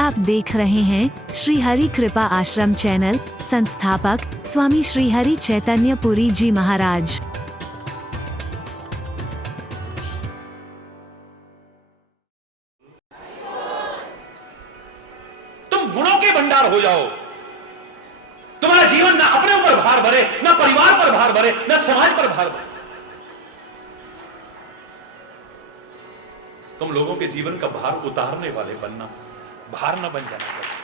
आप देख रहे हैं श्री हरि कृपा आश्रम चैनल। संस्थापक स्वामी श्री हरि चैतन्य पुरी जी महाराज। तुम गुणों के भंडार हो जाओ, तुम्हारा जीवन ना अपने ऊपर भार भरे, ना परिवार पर भार भरे, ना समाज पर भार भरे। तुम लोगों के जीवन का भार उतारने वाले बनना, भार न बन जाना चाहिए।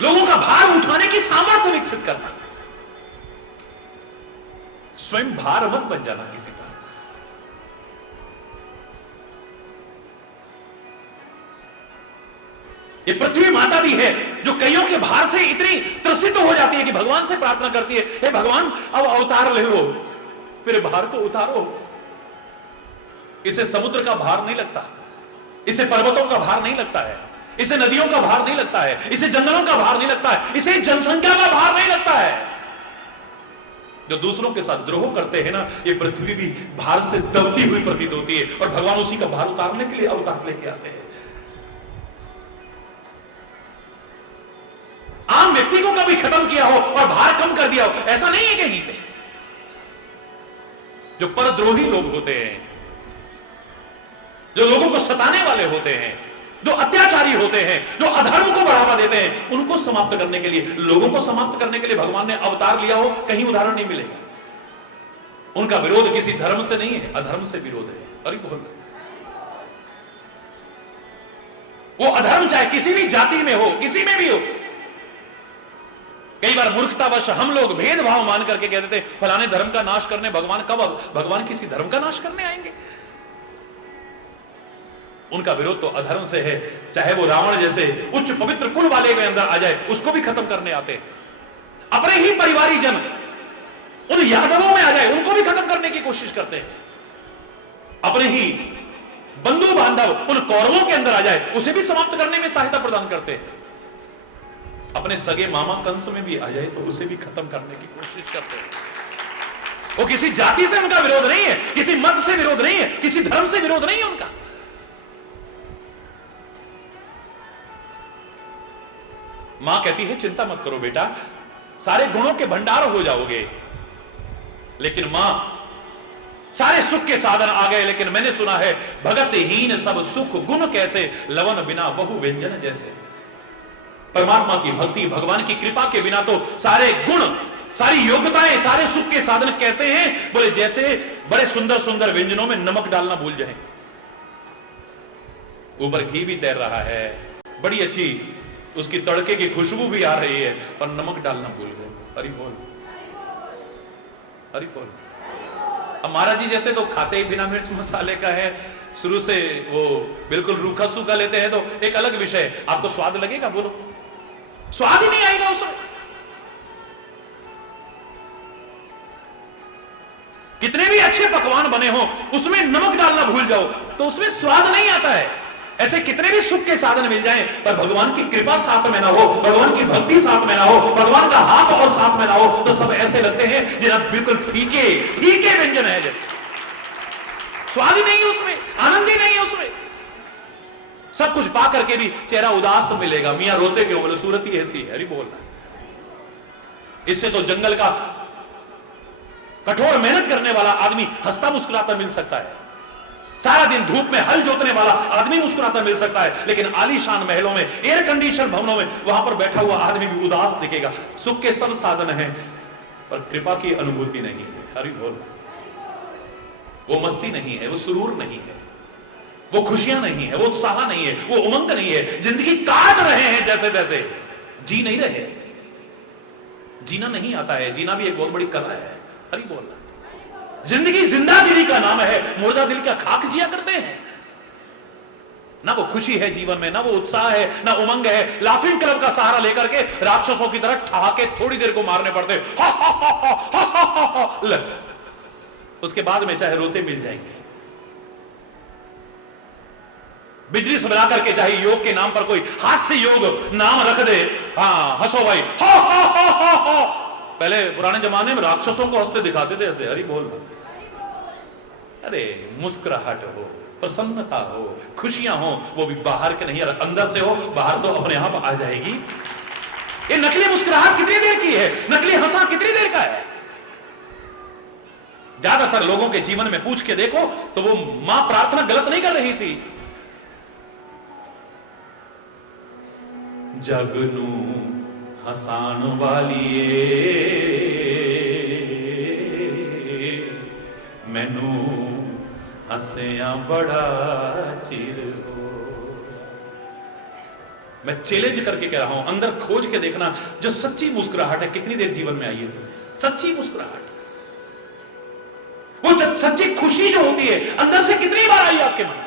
लोगों का भार उठाने की सामर्थ्य विकसित करना, स्वयं भार मत बन जाना किसी का। ये पृथ्वी माता भी है जो कईयों के भार से इतनी त्रसित हो जाती है कि भगवान से प्रार्थना करती है, हे भगवान अब अवतार ले लो, मेरे भार को उतारो। इसे समुद्र का भार नहीं लगता, इसे पर्वतों का भार नहीं लगता है, इसे नदियों का भार नहीं लगता है, इसे जंगलों का भार नहीं लगता है, इसे जनसंख्या का भार नहीं लगता है। जो दूसरों के साथ द्रोह करते हैं ना, ये पृथ्वी भी भार से दबती हुई प्रतीत होती है और भगवान उसी का भार उतारने के लिए अवतार लेके आते हैं। आम व्यक्ति को कभी खत्म किया हो और भार कम कर दिया हो, ऐसा नहीं है कहीं पे। जो परद्रोही लोग होते हैं, जो लोगों को सताने वाले होते हैं, जो अत्याचारी होते हैं, जो अधर्म को बढ़ावा देते हैं, उनको समाप्त करने के लिए, लोगों को समाप्त करने के लिए भगवान ने अवतार लिया हो, कहीं उदाहरण नहीं मिलेगा। उनका विरोध किसी धर्म से नहीं है, अधर्म से विरोध है। अरे बोल, वो अधर्म चाहे किसी भी जाति में हो, किसी में भी हो। कई बार मूर्खतावश हम लोग भेदभाव मान करके कहते थे फलाने धर्म का नाश करने भगवान कब? भगवान किसी धर्म का नाश करने आएंगे? उनका विरोध तो अधर्म से है। चाहे वो रावण जैसे उच्च पवित्र कुल वाले के अंदर आ जाए, उसको भी खत्म करने आते हैं। अपने ही परिवारी जन उन यादवों में आ जाए, उनको भी खत्म करने की कोशिश करते हैं। अपने ही बंधु बांधव उन कौरवों के अंदर आ जाए, उसे भी समाप्त करने में सहायता प्रदान करते हैं। अपने सगे मामा कंस में भी आ जाए तो उसे भी खत्म करने की कोशिश करते हैं। वो किसी जाति से उनका विरोध नहीं है, किसी मत से विरोध नहीं है, किसी धर्म से विरोध नहीं है उनका। मां कहती है चिंता मत करो बेटा, सारे गुणों के भंडार हो जाओगे। लेकिन मां, सारे सुख के साधन आ गए, लेकिन मैंने सुना है भगतहीन सब सुख गुण कैसे, लवन बिना बहु व्यंजन जैसे। परमात्मा की भक्ति, भगवान की कृपा के बिना तो सारे गुण, सारी योग्यताएं, सारे सुख के साधन कैसे हैं? बोले जैसे बड़े सुंदर सुंदर व्यंजनों में नमक डालना भूल जाए। ऊपर घी भी तैर रहा है, बड़ी अच्छी उसकी तड़के की खुशबू भी आ रही है, पर नमक डालना भूल गए। हरि बोल, हरि बोल। अब महाराज जी जैसे तो खाते ही बिना मिर्च मसाले का है, शुरू से वो बिल्कुल रूखा सूखा लेते हैं, तो एक अलग विषय। आपको स्वाद लगेगा? बोलो, स्वाद ही नहीं आएगा उसमें। कितने भी अच्छे पकवान बने हो, उसमें नमक डालना भूल जाओ तो उसमें स्वाद नहीं आता है। ऐसे कितने भी सुख के साधन मिल जाएं, पर भगवान की कृपा साथ में ना हो, भगवान की भक्ति साथ में ना हो, भगवान का हाथ और साथ में ना हो, तो सब ऐसे लगते हैं जिन्हें बिल्कुल फीके फीके व्यंजन है जैसे। स्वाद ही नहीं उसमें, आनंद ही नहीं है उसमें। सब कुछ पा करके भी चेहरा उदास मिलेगा। मियां रोते क्यों? बोले सूरत ही ऐसी है। अरे बोलना, इससे तो जंगल का कठोर मेहनत करने वाला आदमी हंसता मुस्कुराता मिल सकता है। सारा दिन धूप में हल जोतने वाला आदमी मुस्कुराता मिल सकता है, लेकिन आलीशान महलों में, एयर कंडीशन भवनों में, वहां पर बैठा हुआ आदमी भी उदास दिखेगा। सुख के सब साधन हैं, पर कृपा की अनुभूति नहीं है। हरि बोल, वो मस्ती नहीं है, वो सुरूर नहीं है, वो खुशियां नहीं है, वो उत्साह नहीं है, वो उमंग नहीं है। जिंदगी काट रहे हैं जैसे तैसे, जी नहीं रहे। जीना नहीं आता है, जीना भी एक बहुत बड़ी कला है। हरि बोल, जिंदगी जिंदा दिली का नाम है, मुर्दा दिल का खाक जिया करते हैं। ना वो खुशी है जीवन में, ना वो उत्साह है, ना उमंग है। लाफिंग क्लब का सहारा लेकर के राक्षसों की तरह ठहाके थोड़ी देर को मारने पड़ते, हा हा हा हा हा हा हा हा। उसके बाद में चाहे रोते मिल जाएंगे। बिजली सबला करके चाहे योग के नाम पर कोई हास्य योग नाम रख दे, हाँ हंसो भाई, हा हा हा हा हा। पहले पुराने जमाने में राक्षसों को हंसते दिखाते थे ऐसे। हरि बोल, अरे मुस्कुराहट हो, प्रसन्नता हो, खुशियां हो, वो भी बाहर के नहीं, अंदर से हो, बाहर तो अपने आप आ जाएगी। ये नकली मुस्कुराहट कितनी देर की है, नकली हंसा कितनी देर का है? ज्यादातर लोगों के जीवन में पूछ के देखो तो वो मां प्रार्थना गलत नहीं कर रही थी। जगनू हसान वालिए मैनू हसिया बड़ा चिर हो। मैं चैलेंज करके कह रहा हूं, अंदर खोज के देखना, जो सच्ची मुस्कुराहट है कितनी देर जीवन में आई है तुम्हें? सच्ची मुस्कुराहट, वो सच्ची खुशी जो होती है अंदर से कितनी बार आई आपके मन?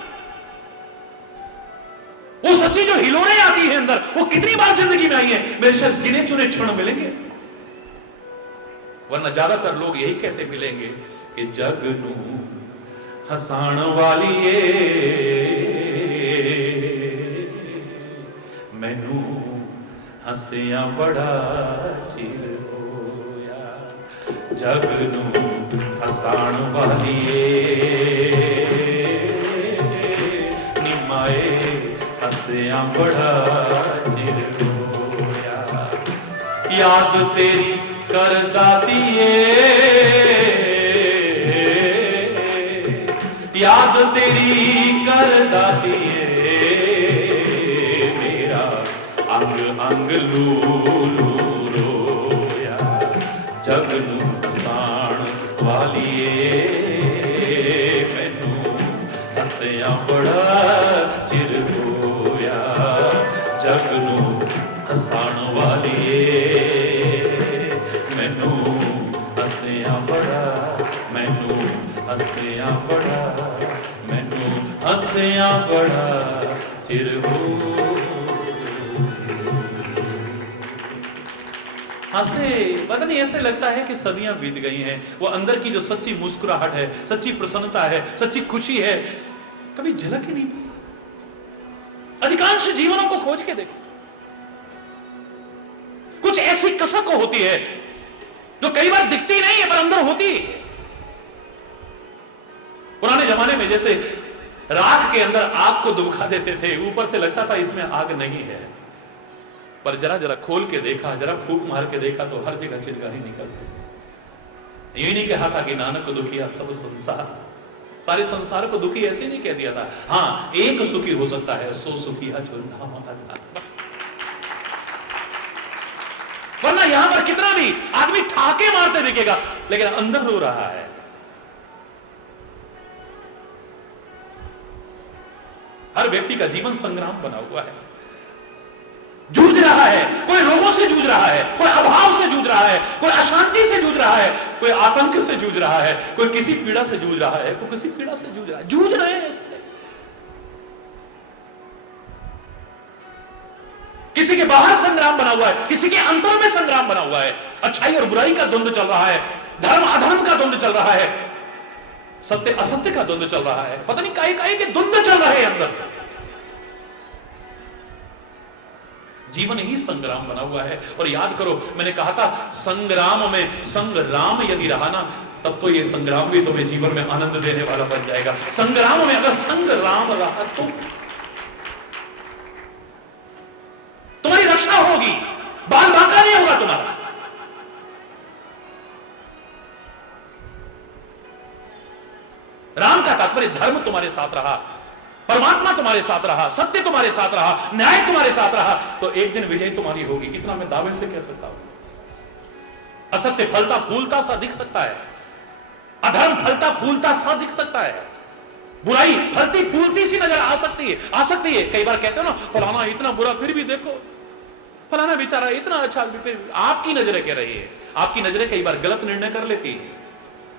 वो सच्ची जो हिलोरें आती है अंदर, वो कितनी बार जिंदगी में आई है? मेरे शायद गिने चुने क्षण मिलेंगे, वरना ज्यादातर लोग यही कहते मिलेंगे कि जगनू हसान वालिए मैनू हसिया बड़ा चिर होया। जगनू हसान वालिए निमाए हसिया बड़ा चिर होया। याद तेरी कर दातिए, याद तेरी कर दातिए मेरा अंग अंग लूलू रोया। जगनू हसान वालिए मैनू हसिया बड़ा चिर होया। जगनू हसान वालिए मैनू हसिया बड़ा, मैनू हसिया बड़ा, मैनू हसिया बड़ा चिर हो। हंसे, पता नहीं ऐसे लगता है कि सदियां बीत गई हैं। वो अंदर की जो सच्ची मुस्कुराहट है, सच्ची प्रसन्नता है, सच्ची खुशी है, कभी झलक ही नहीं पाई। अधिकांश जीवनों को खोज के देखो, कुछ ऐसी कसक होती है जो कई बार दिखती नहीं है पर अंदर होती है। पुराने जमाने में जैसे राख के अंदर आग को दुबका देते थे, ऊपर से लगता था इसमें आग नहीं है, पर जरा जरा खोल के देखा, जरा फूंक मार के देखा तो हर जगह चिंगारी निकलती। यूं नहीं कहा था कि नानक को दुखिया सब संसार, सारे संसार को दुखी ऐसे नहीं कह दिया था। हाँ, एक सुखी हो सकता है, सो सुखिया जो नाम आधार, बस। वरना यहां पर कितना भी आदमी ठाके मारते दिखेगा लेकिन अंदर रो रहा है। हर व्यक्ति का जीवन संग्राम बना हुआ है, जूझ रहा है। कोई रोगों से जूझ रहा है, कोई अभाव से जूझ रहा है, कोई अशांति से जूझ रहा है, कोई आतंक से जूझ रहा है, कोई किसी पीड़ा से जूझ रहा है, कोई किसी पीड़ा से जूझ रहा है। जूझ रहे हैं इसलिए, किसी के बाहर संग्राम बना हुआ है, किसी के अंतर में संग्राम बना हुआ है। अच्छाई और बुराई का द्वंद्व चल रहा है, धर्म अधर्म का द्वंद्व चल रहा है, सत्य असत्य का द्वंद्व चल रहा है। पता नहीं काहे काहे के द्वंद्व चल रहे हैं अंदर। जीवन ही संग्राम बना हुआ है। और याद करो, मैंने कहा था संग्राम में संग्राम यदि रहा ना, तब तो ये संग्राम भी तुम्हें जीवन में आनंद देने वाला बन जाएगा। संग्राम में अगर संग्राम रहा तो तुम्हारी रक्षा होगी, बाल बांका नहीं होगा तुम्हारा। राम का तात्पर्य धर्म तुम्हारे साथ रहा, परमात्मा तुम्हारे साथ रहा, सत्य तुम्हारे साथ रहा, न्याय तुम्हारे साथ रहा, तो एक दिन विजय तुम्हारी होगी। इतना मैं दावे से कह सकता हूं। असत्य फलता फूलता सा दिख सकता है, अधर्म फलता फूलता सा दिख सकता है, बुराई फलती फूलती सी नजर आ सकती है, आ सकती है। कई बार कहते हो ना, फलाना इतना बुरा फिर भी देखो, फलाना बेचारा इतना अच्छा, फिर आपकी नजरें कह रही है। आपकी नजरें कई बार गलत निर्णय कर लेती है।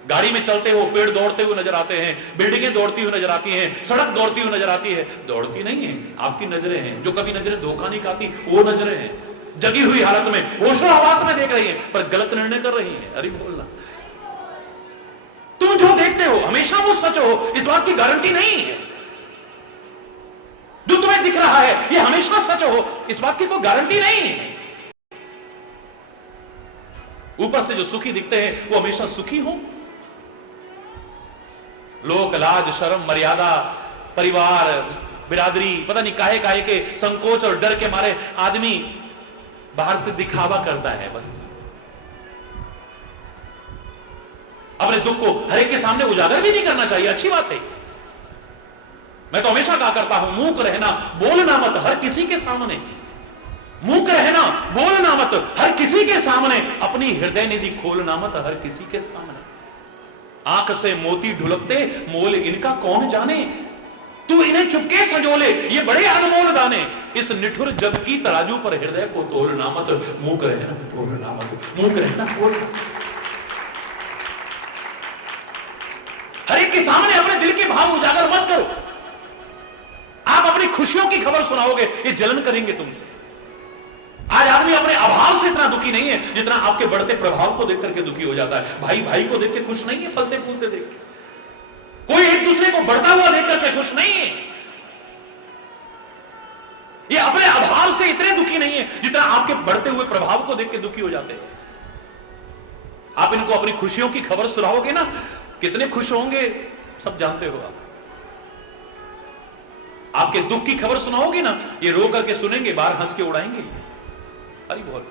गाड़ी में चलते हो, पेड़ दौड़ते हुए नजर आते हैं, बिल्डिंगें दौड़ती हुई नजर आती हैं, सड़क दौड़ती हुई नजर आती है। दौड़ती नहीं है, आपकी नजरें हैं। जो कभी नजरें धोखा नहीं खाती वो नजरें हैं, जगी हुई हालत में होशो हवास में देख रही हैं पर गलत निर्णय कर रही हैं। अरे बोलना, तुम जो देखते हो हमेशा वो सच हो इस बात की गारंटी नहीं है। जो तुम्हें दिख रहा है ये हमेशा सच हो इस बात की कोई गारंटी नहीं है। ऊपर से जो सुखी दिखते हैं वो हमेशा सुखी हो। लोक लाज शर्म मर्यादा परिवार, बिरादरी, पता नहीं काहे काहे के संकोच और डर के मारे आदमी बाहर से दिखावा करता है। बस अपने दुख को हर एक के सामने उजागर भी नहीं करना चाहिए, अच्छी बात है। मैं तो हमेशा कहा करता हूं, मूक रहना, बोलना मत हर किसी के सामने। मूक रहना, बोलना मत हर किसी के सामने, अपनी हृदय निधि खोलना मत हर किसी के सामने। आंख से मोती ढुलकते, मोल इनका कौन जाने। तू इन्हें चुपके संजोले, ये बड़े अनमोल दाने। इस निठुर जग की तराजू पर हृदय को तोलना मत। मूक रहना, बोलना मत, मूक रहना, बोलना। हर एक के सामने अपने दिल के भाव उजागर मत करो। आप अपनी खुशियों की खबर सुनाओगे, ये जलन करेंगे तुमसे। आज आदमी अपने अभाव से इतना दुखी नहीं है जितना आपके बढ़ते प्रभाव को देख करके दुखी हो जाता है। भाई भाई को देख के खुश नहीं है, फलते फूलते देख के। कोई एक दूसरे को बढ़ता हुआ देख करके खुश नहीं है। ये अपने अभाव से इतने दुखी नहीं है जितना आपके बढ़ते हुए प्रभाव को देख के दुखी हो जाते हैं। आप इनको अपनी खुशियों की खबर सुनाओगे ना, कितने खुश होंगे सब जानते हो आप। आपके दुख की खबर सुनाओगे ना, ये रो करके सुनेंगे, बाहर हंस के उड़ाएंगे। अरे बहुत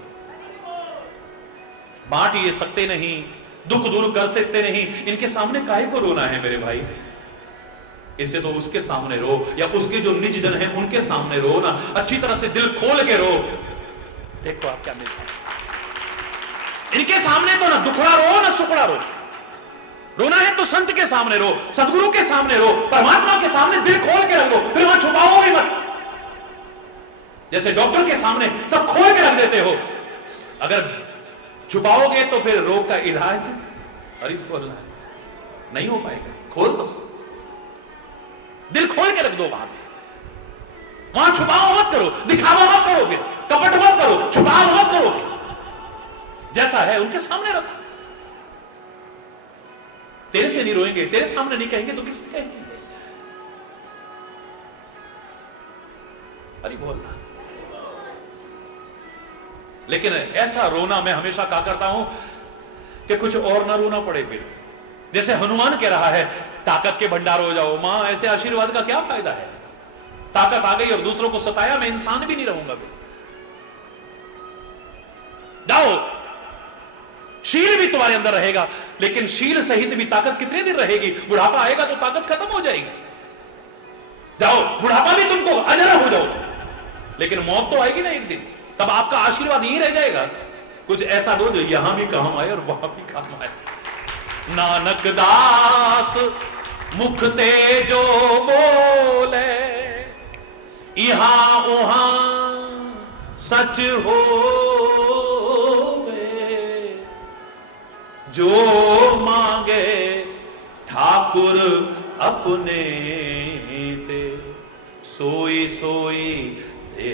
बांट ये सकते नहीं, दुख दूर कर सकते नहीं, इनके सामने काहे को रोना है मेरे भाई। इससे तो उसके सामने रो, या उसके जो निज जन है उनके सामने रो ना, अच्छी तरह से दिल खोल के रो। देखो आप क्या मिलता है। इनके सामने तो ना दुखड़ा रो ना सुखड़ा रो। रोना है तो संत के सामने रो, सदगुरु के सामने रो, परमात्मा के सामने दिल खोल के रख दो, फिर वहां छुपाओ भी मत। जैसे डॉक्टर के सामने सब खोल के रख देते हो, अगर छुपाओगे तो फिर रोग का इलाज अरे खोलना नहीं हो पाएगा। खोल दो, दिल खोल के रख दो वहां पे। वहां छुपाओ मत करो, दिखावा मत करो, फिर कपट मत करो, छुपाव मत करो। जैसा है उनके सामने रखो। तेरे से नहीं रोएंगे, तेरे सामने नहीं कहेंगे तो किससे कहेंगे। अरे बोलना। लेकिन ऐसा रोना मैं हमेशा कहा करता हूं कि कुछ और ना रोना पड़े। फिर जैसे हनुमान कह रहा है, ताकत के भंडार हो जाओ। मां ऐसे आशीर्वाद का क्या फायदा है। ताकत आ गई और दूसरों को सताया, मैं इंसान भी नहीं रहूंगा। फिर जाओ, शील भी तुम्हारे अंदर रहेगा, लेकिन शील सहित भी ताकत कितने दिन रहेगी। बुढ़ापा आएगा तो ताकत खत्म हो जाएगी। जाओ, बुढ़ापा भी तुमको अजरा हो जाओ, लेकिन मौत तो आएगी ना एक दिन, तब आपका आशीर्वाद यही रह जाएगा। कुछ ऐसा दो जो यहां भी काम आए और वहां भी काम आए। नानक दास मुख ते जो बोले, यहां वहां सच हो, जो मांगे ठाकुर अपने ते, सोई सोई दे।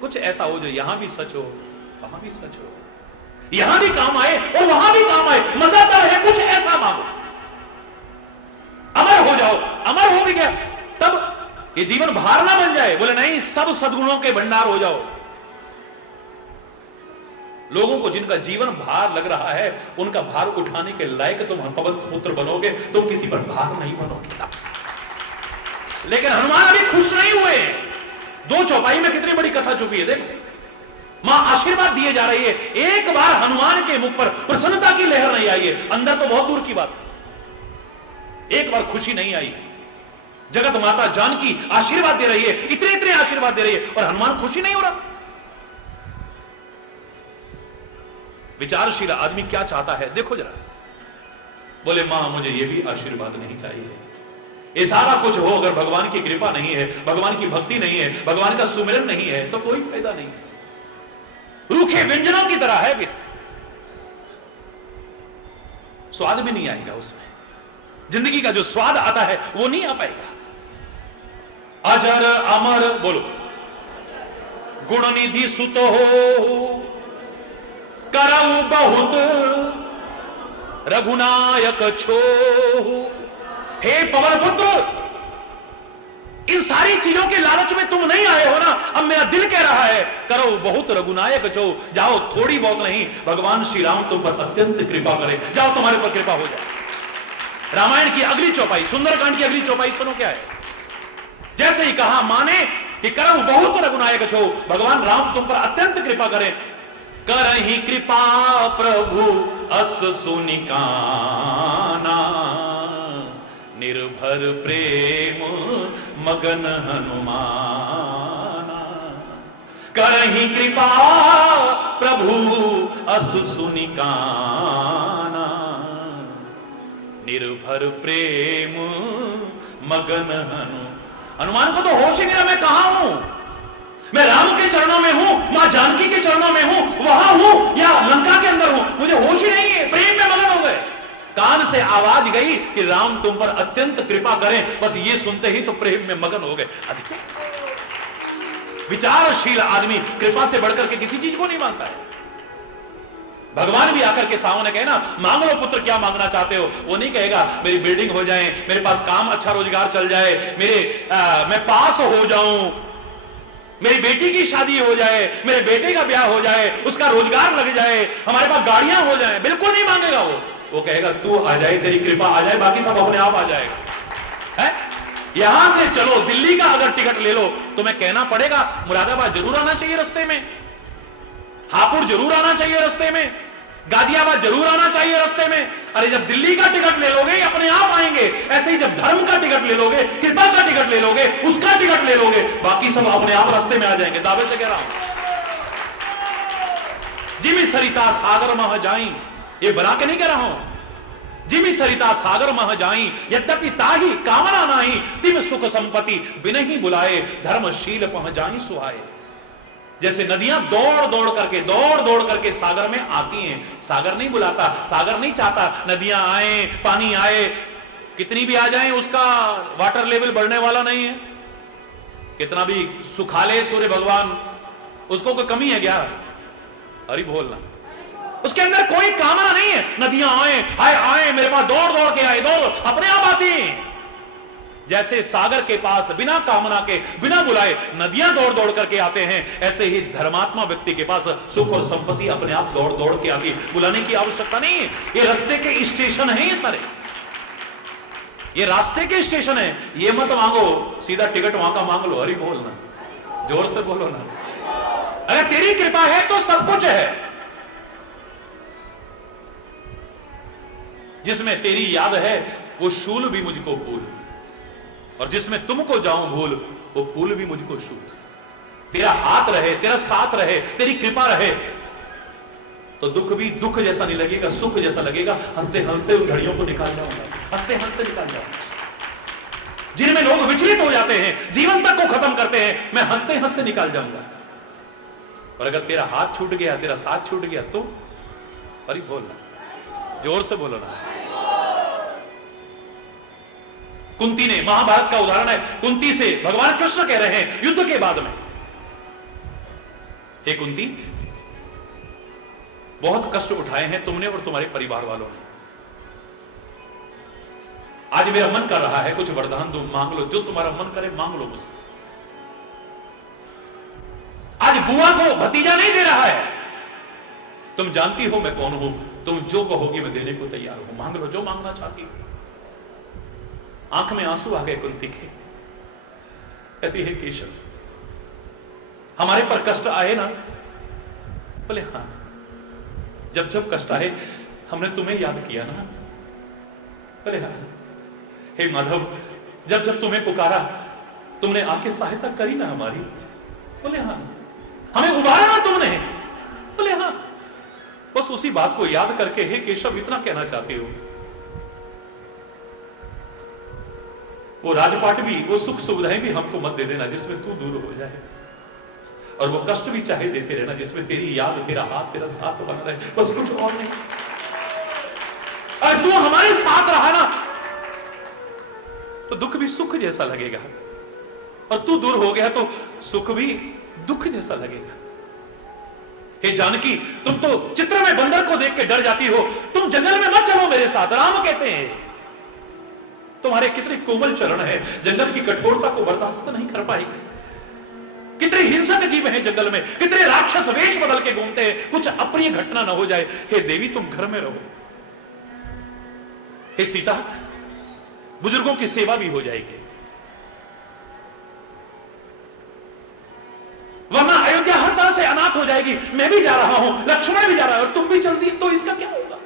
कुछ ऐसा हो जो यहां भी सच हो, वहां भी सच हो, यहां भी काम आए और वहां भी काम आए, मजा आता रहे। कुछ ऐसा मांगो, अमर हो जाओ। अमर हो भी गया तब ये जीवन भार ना बन जाए। बोले नहीं, सब सद्गुणों के भंडार हो जाओ। लोगों को जिनका जीवन भार लग रहा है, उनका भार उठाने के लायक तुम पवन पुत्र बनोगे, तुम किसी पर भार नहीं बनोगे। लेकिन हनुमान अभी खुश नहीं हुए। दो चौपाई में कितनी बड़ी कथा छुपी है। देखो, मां आशीर्वाद दिए जा रही है। एक बार हनुमान के मुख पर प्रसन्नता की लहर नहीं आई है। अंदर तो बहुत दूर की बात है, एक बार खुशी नहीं आई। जगत माता जानकी आशीर्वाद दे रही है, इतने इतने आशीर्वाद दे रही है, और हनुमान खुशी नहीं हो रहा। विचारशील आदमी क्या चाहता है देखो जरा। बोले मां मुझे ये भी आशीर्वाद नहीं चाहिए। ये सारा कुछ हो, अगर भगवान की कृपा नहीं है, भगवान की भक्ति नहीं है, भगवान का सुमिरन नहीं है, तो कोई फायदा नहीं है। रूखे व्यंजनों की तरह है, फिर स्वाद भी नहीं आएगा उसमें। जिंदगी का जो स्वाद आता है वो नहीं आ पाएगा। अजर अमर बोलो, गुण निधि सुत हो, करऊ बहुत रघुनायक छोहु। हे पवन पुत्र, इन सारी चीजों के लालच में तुम नहीं आए हो ना। अब मेरा दिल कह रहा है, करो बहुत रघुनायक छो। जाओ, थोड़ी बहुत नहीं, भगवान श्री राम तुम पर अत्यंत कृपा करे। जाओ, तुम्हारे पर कृपा हो जाए। रामायण की अगली चौपाई, सुंदरकांड की अगली चौपाई सुनो क्या है। जैसे ही कहा माने कि करहु बहुत रघुनायक छो, भगवान राम तुम पर अत्यंत कृपा करें। करहि कृपा प्रभु अस सुनिकाना, निर्भर प्रेम मगन हनुमाना। करहि कृपा प्रभु अस सुनिकाना, निर्भर प्रेम मगन हनुमान को तो होश ही नहीं, मैं कहां हूं, मैं राम के चरणों में हूं, मां जानकी के चरणों में हूं, वहां हूं या लंका के अंदर हूं, मुझे होश ही नहीं है, प्रेम में मगन हो गए। कान से आवाज गई कि राम तुम पर अत्यंत कृपा करें, बस ये सुनते ही तो प्रेम में मगन हो गए। विचारशील आदमी कृपा से बढ़कर के किसी चीज को नहीं मानता है। भगवान भी आकर के सामने कहे ना, मांग लो पुत्र क्या मांगना चाहते हो, वो नहीं कहेगा मेरी बिल्डिंग हो जाए, मेरे पास काम अच्छा रोजगार चल जाए, मैं पास हो जाऊं, मेरी बेटी की शादी हो जाए, मेरे बेटे का ब्याह हो जाए, उसका रोजगार लग जाए, हमारे पास गाड़ियां हो जाए, बिल्कुल नहीं मांगेगा वो कहेगा तू आ जाए, तेरी कृपा आ जाए, बाकी सब अपने आप आ जाएगा। है यहां से चलो दिल्ली का अगर टिकट ले लो, तुम्हें कहना पड़ेगा मुरादाबाद जरूर आना चाहिए रास्ते में, हापुड़ जरूर आना चाहिए रास्ते में, गाजियाबाद जरूर आना चाहिए रास्ते में। अरे जब दिल्ली का टिकट ले लोगे अपने आप आएंगे, ऐसे ही जब धर्म का टिकट ले लोगे, कृपा का टिकट ले लोगे, उसका टिकट ले लोगे, बाकी सब अपने आप रास्ते में आ जाएंगे, दावे से कह रहा हूं। जिमी सरिता सागर मह जाई, ये बना के नहीं कह रहा हूं, जिमी सरिता सागर मह जाई, यद्यपि ताही कामना नाही, तिम सुख संपत्ति बिनहि बुलाए, धर्मशील पह जाई सुहाए। जैसे नदियां दौड़ दौड़ करके सागर में आती हैं, सागर नहीं बुलाता, सागर नहीं चाहता नदियां आए, पानी आए, कितनी भी आ जाएं उसका वाटर लेवल बढ़ने वाला नहीं है। कितना भी सुखा ले सूर्य भगवान, उसको कोई कमी है क्या? हरि बोलना, उसके अंदर कोई कामना नहीं है। नदियां आए आए आए मेरे पास दौड़ दौड़ के आए, दौड़ अपने आप आती हैं। जैसे सागर के पास बिना कामना के बिना बुलाए नदियां दौड़ दौड़ करके आते हैं, ऐसे ही धर्मात्मा व्यक्ति के पास सुख और संपत्ति अपने आप दौड़ दौड़ के आती, बुलाने की आवश्यकता नहीं है। ये रास्ते के स्टेशन है, ये सारे ये रास्ते के स्टेशन है। ये मत मांगो सीधा टिकट वहां का मांग लो, हरि बोलना, जोर से बोलो ना। अगर तेरी कृपा है तो सब कुछ है, जिसमें तेरी याद है वो शूल भी मुझको भूल, और जिसमें तुमको जाऊं भूल वो फूल भी मुझको शूल। तेरा हाथ रहे, तेरा साथ रहे, तेरी कृपा रहे तो दुख भी दुख जैसा नहीं लगेगा, सुख जैसा लगेगा। हंसते हंसते उन घड़ियों को निकाल जाऊंगा, हंसते हंसते निकाल जाऊंगा। जिनमें लोग विचलित हो जाते हैं, जीवन तक को खत्म करते हैं, मैं हंसते हंसते निकाल जाऊंगा। और अगर तेरा हाथ छूट गया, तेरा साथ छूट गया तो अरे बोलना, जोर से बोलो ना। कुंती ने, महाभारत का उदाहरण है, कुंती से भगवान कृष्ण कह रहे हैं युद्ध के बाद में, हे कुंती, बहुत कष्ट उठाए हैं तुमने और तुम्हारे परिवार वालों ने। आज मेरा मन कर रहा है कुछ वरदान दूं, मांग लो, जो तुम्हारा मन करे मांग लो मुझसे। आज बुआ को भतीजा नहीं दे रहा है, तुम जानती हो मैं कौन हूं, तुम जो कहोगी मैं देने को तैयार हूं, मांग लो जो मांगना चाहती हो। आंख में आंसू आ गए कुंती के, कहती है केशव हमारे पर कष्ट आए ना? बोले हाँ, जब जब कष्ट आए हमने तुम्हें याद किया ना? बोले हाँ। हे माधव, जब जब तुम्हें पुकारा तुमने आके सहायता करी ना हमारी? बोले हाँ। हमें उबारा ना तुमने? बोले हाँ। बस उसी बात को याद करके हे केशव इतना कहना चाहती हो, वो राजपाट भी, वो सुख सुविधाएं भी हमको मत दे देना जिसमें तू दूर हो जाए, और वो कष्ट भी चाहे देते रहना जिसमें तेरी याद, तेरा हाथ, तेरा साथ बना रहे, बस कुछ और नहीं। अगर तू हमारे साथ रहा ना तो दुख भी सुख जैसा लगेगा, और तू दूर हो गया तो सुख भी दुख जैसा लगेगा। हे जानकी, तुम तो चित्र में बंदर को देख के डर जाती हो, तुम जंगल में मत चलो मेरे साथ। राम कहते हैं तुम्हारे कितने कोमल चरण है, जंगल की कठोरता को बर्दाश्त नहीं कर पाएंगे। कितने हिंसक जीव हैं जंगल में, कितने राक्षस वेश बदल के घूमते हैं, कुछ अप्रिय घटना ना हो जाए। हे देवी तुम घर में रहो। हे सीता, बुजुर्गों की सेवा भी हो जाएगी। वरना अयोध्या हर तरह से अनाथ हो जाएगी। मैं भी जा रहा हूं, लक्ष्मण भी जा रहा है और तुम भी चलती, तो इसका क्या होगा?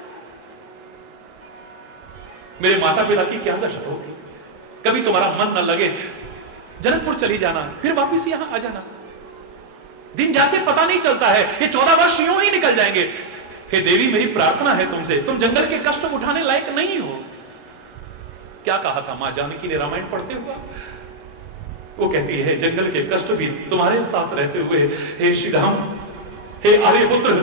मेरे माता पिता की क्या दशा होगी? कभी तुम्हारा मन न लगे, जनकपुर चली जाना, फिर वापिस यहां आ जाना। दिन जाते पता नहीं चलता है, ये 14 वर्ष यूं ही निकल जाएंगे। हे देवी, मेरी प्रार्थना है तुमसे, तुम जंगल के कष्ट उठाने लायक नहीं हो। क्या कहा था मां जानकी ने रामायण पढ़ते हुआ? वो कहती है, जंगल के कष्ट भी तुम्हारे साथ रहते हुए हे श्री राम, हे आर्यपुत्र,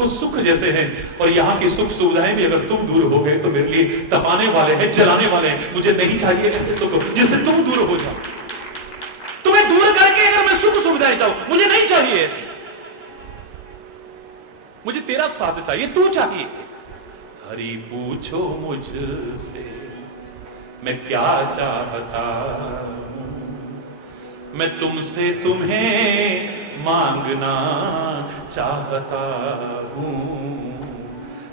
उस सुख जैसे हैं, और यहाँ की सुख सुविधाएं भी अगर तुम दूर हो गए तो मेरे लिए तपाने वाले हैं, जलाने वाले हैं। मुझे नहीं चाहिए ऐसे सुख जिससे तुम दूर हो जाओ। तुम्हें दूर करके अगर मैं सुख सुविधाएं चाहूं, मुझे नहीं चाहिए ऐसे। मुझे तेरा साथ चाहिए, तू चाहिए। हरि पूछो मुझसे मैं क्या चाहता हूं, मैं तुमसे तुम्हें मांगना चाहता हूं।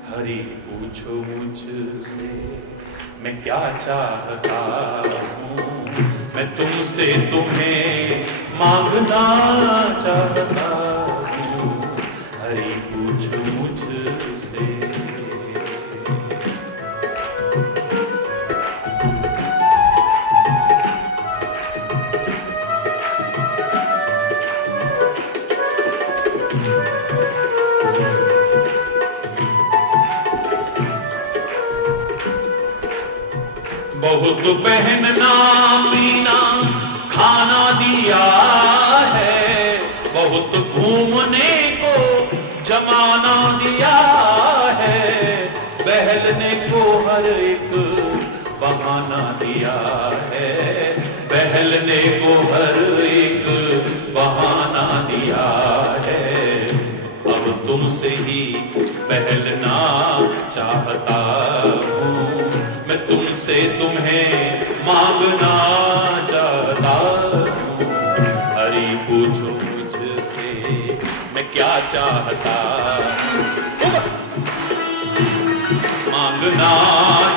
हरि पूछो मुझसे मैं क्या चाहता हूं, मैं तुमसे तुम्हें मांगना चाहता हूं। हरि पूछो मुझसे। बहुत पहनना पीना खाना दिया है, बहुत घूमने को जमाना दिया है, बहलने को हर एक बहाना दिया है, बहलने को हर एक बहाना दिया है। अब तुमसे ही बहलना चाहता हूँ, मैं तुमसे तुम्हें मांगना चाहता हूँ। हरि पूछो मुझसे मैं क्या चाहता हूँ, मांगना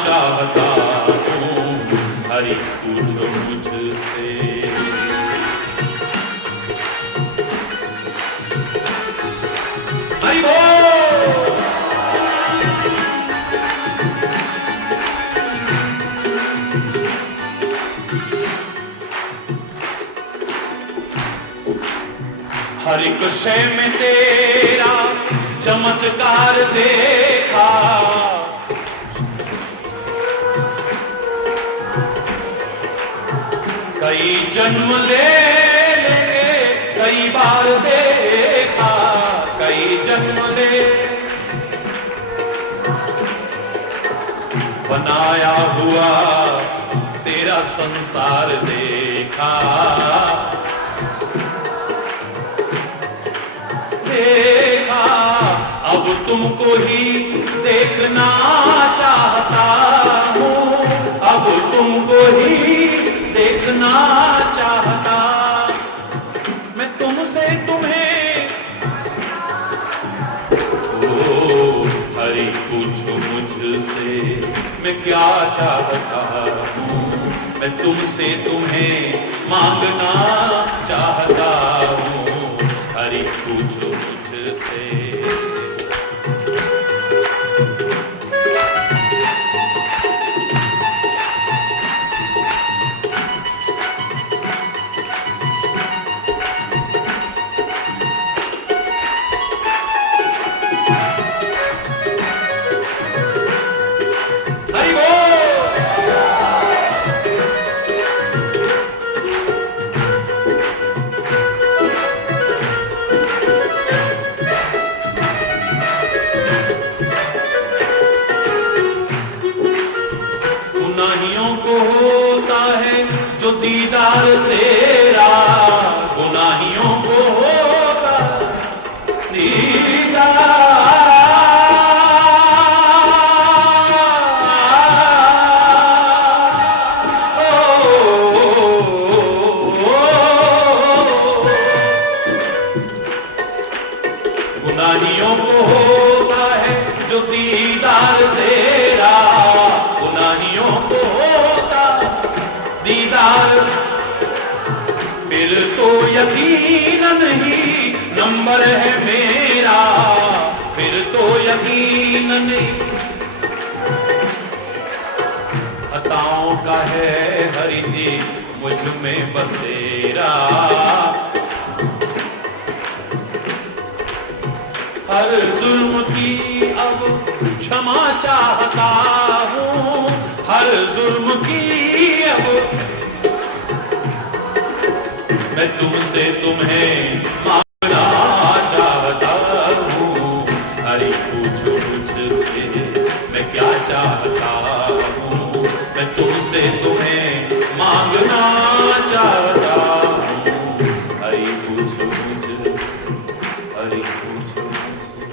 चाहता हूँ। हरि पूछो मुझसे। हरि बोल। हर एक शय में तेरा चमत्कार देखा, कई जन्म ले लेके कई बार देखा, कई जन्म ले बनाया हुआ तेरा संसार देखा, देखा। अब तुमको ही देखना चाहता हूँ, अब तुमको ही देखना चाहता। मैं तुमसे तुम्हें, ओ हरि पूछो मुझसे मैं क्या चाहता हूँ, मैं तुमसे तुम्हें मांगना चाहता हूँ। हरि पूछो मुझसे। हरि बोल। गुनाहियों को होता है जो दीदार तेरा, गुनाहियों को होता दीदार। गुनाहियों को होता है जो दीदार तेरा, गुनाहियों को होता प्यार, फिर तो यकीनन ही नंबर है मेरा, फिर तो यकीनन खताओं का है हरि जी मुझ में बसेरा, हर जुल्म की अब क्षमा चाहता हूँ, हर जुल्म की अब मैं तुमसे तुम्हें मांगना चाहता हूँ, हरि पूछो मुझसे मैं क्या चाहता हूँ, मैं तुमसे तुम्हें मांगना चाहता हूँ, हरि पूछो मुझसे, हरि पूछो मुझसे,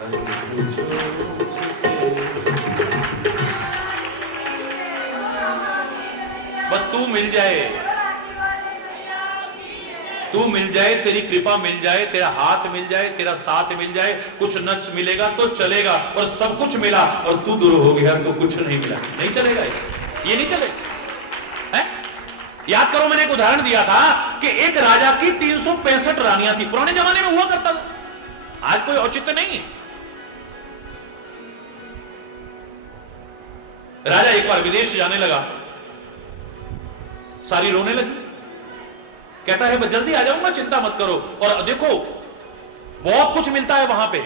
हरि पूछो मुझसे। बस तू मिल जाए, तू मिल जाए, तेरी कृपा मिल जाए, तेरा हाथ मिल जाए, तेरा साथ मिल जाए, कुछ न मिलेगा तो चलेगा, और सब कुछ मिला और तू दूर हो गया तो कुछ नहीं मिला, नहीं चलेगा, ये नहीं चलेगा। है? याद करो, मैंने एक उदाहरण दिया था कि एक राजा की 365 रानियां थी, पुराने जमाने में हुआ करता था, आज कोई औचित्य नहीं। राजा एक बार विदेश जाने लगा, सारी रोने लगी, कहता है मैं जल्दी आ जाऊंगा, चिंता मत करो, और देखो बहुत कुछ मिलता है वहां पे,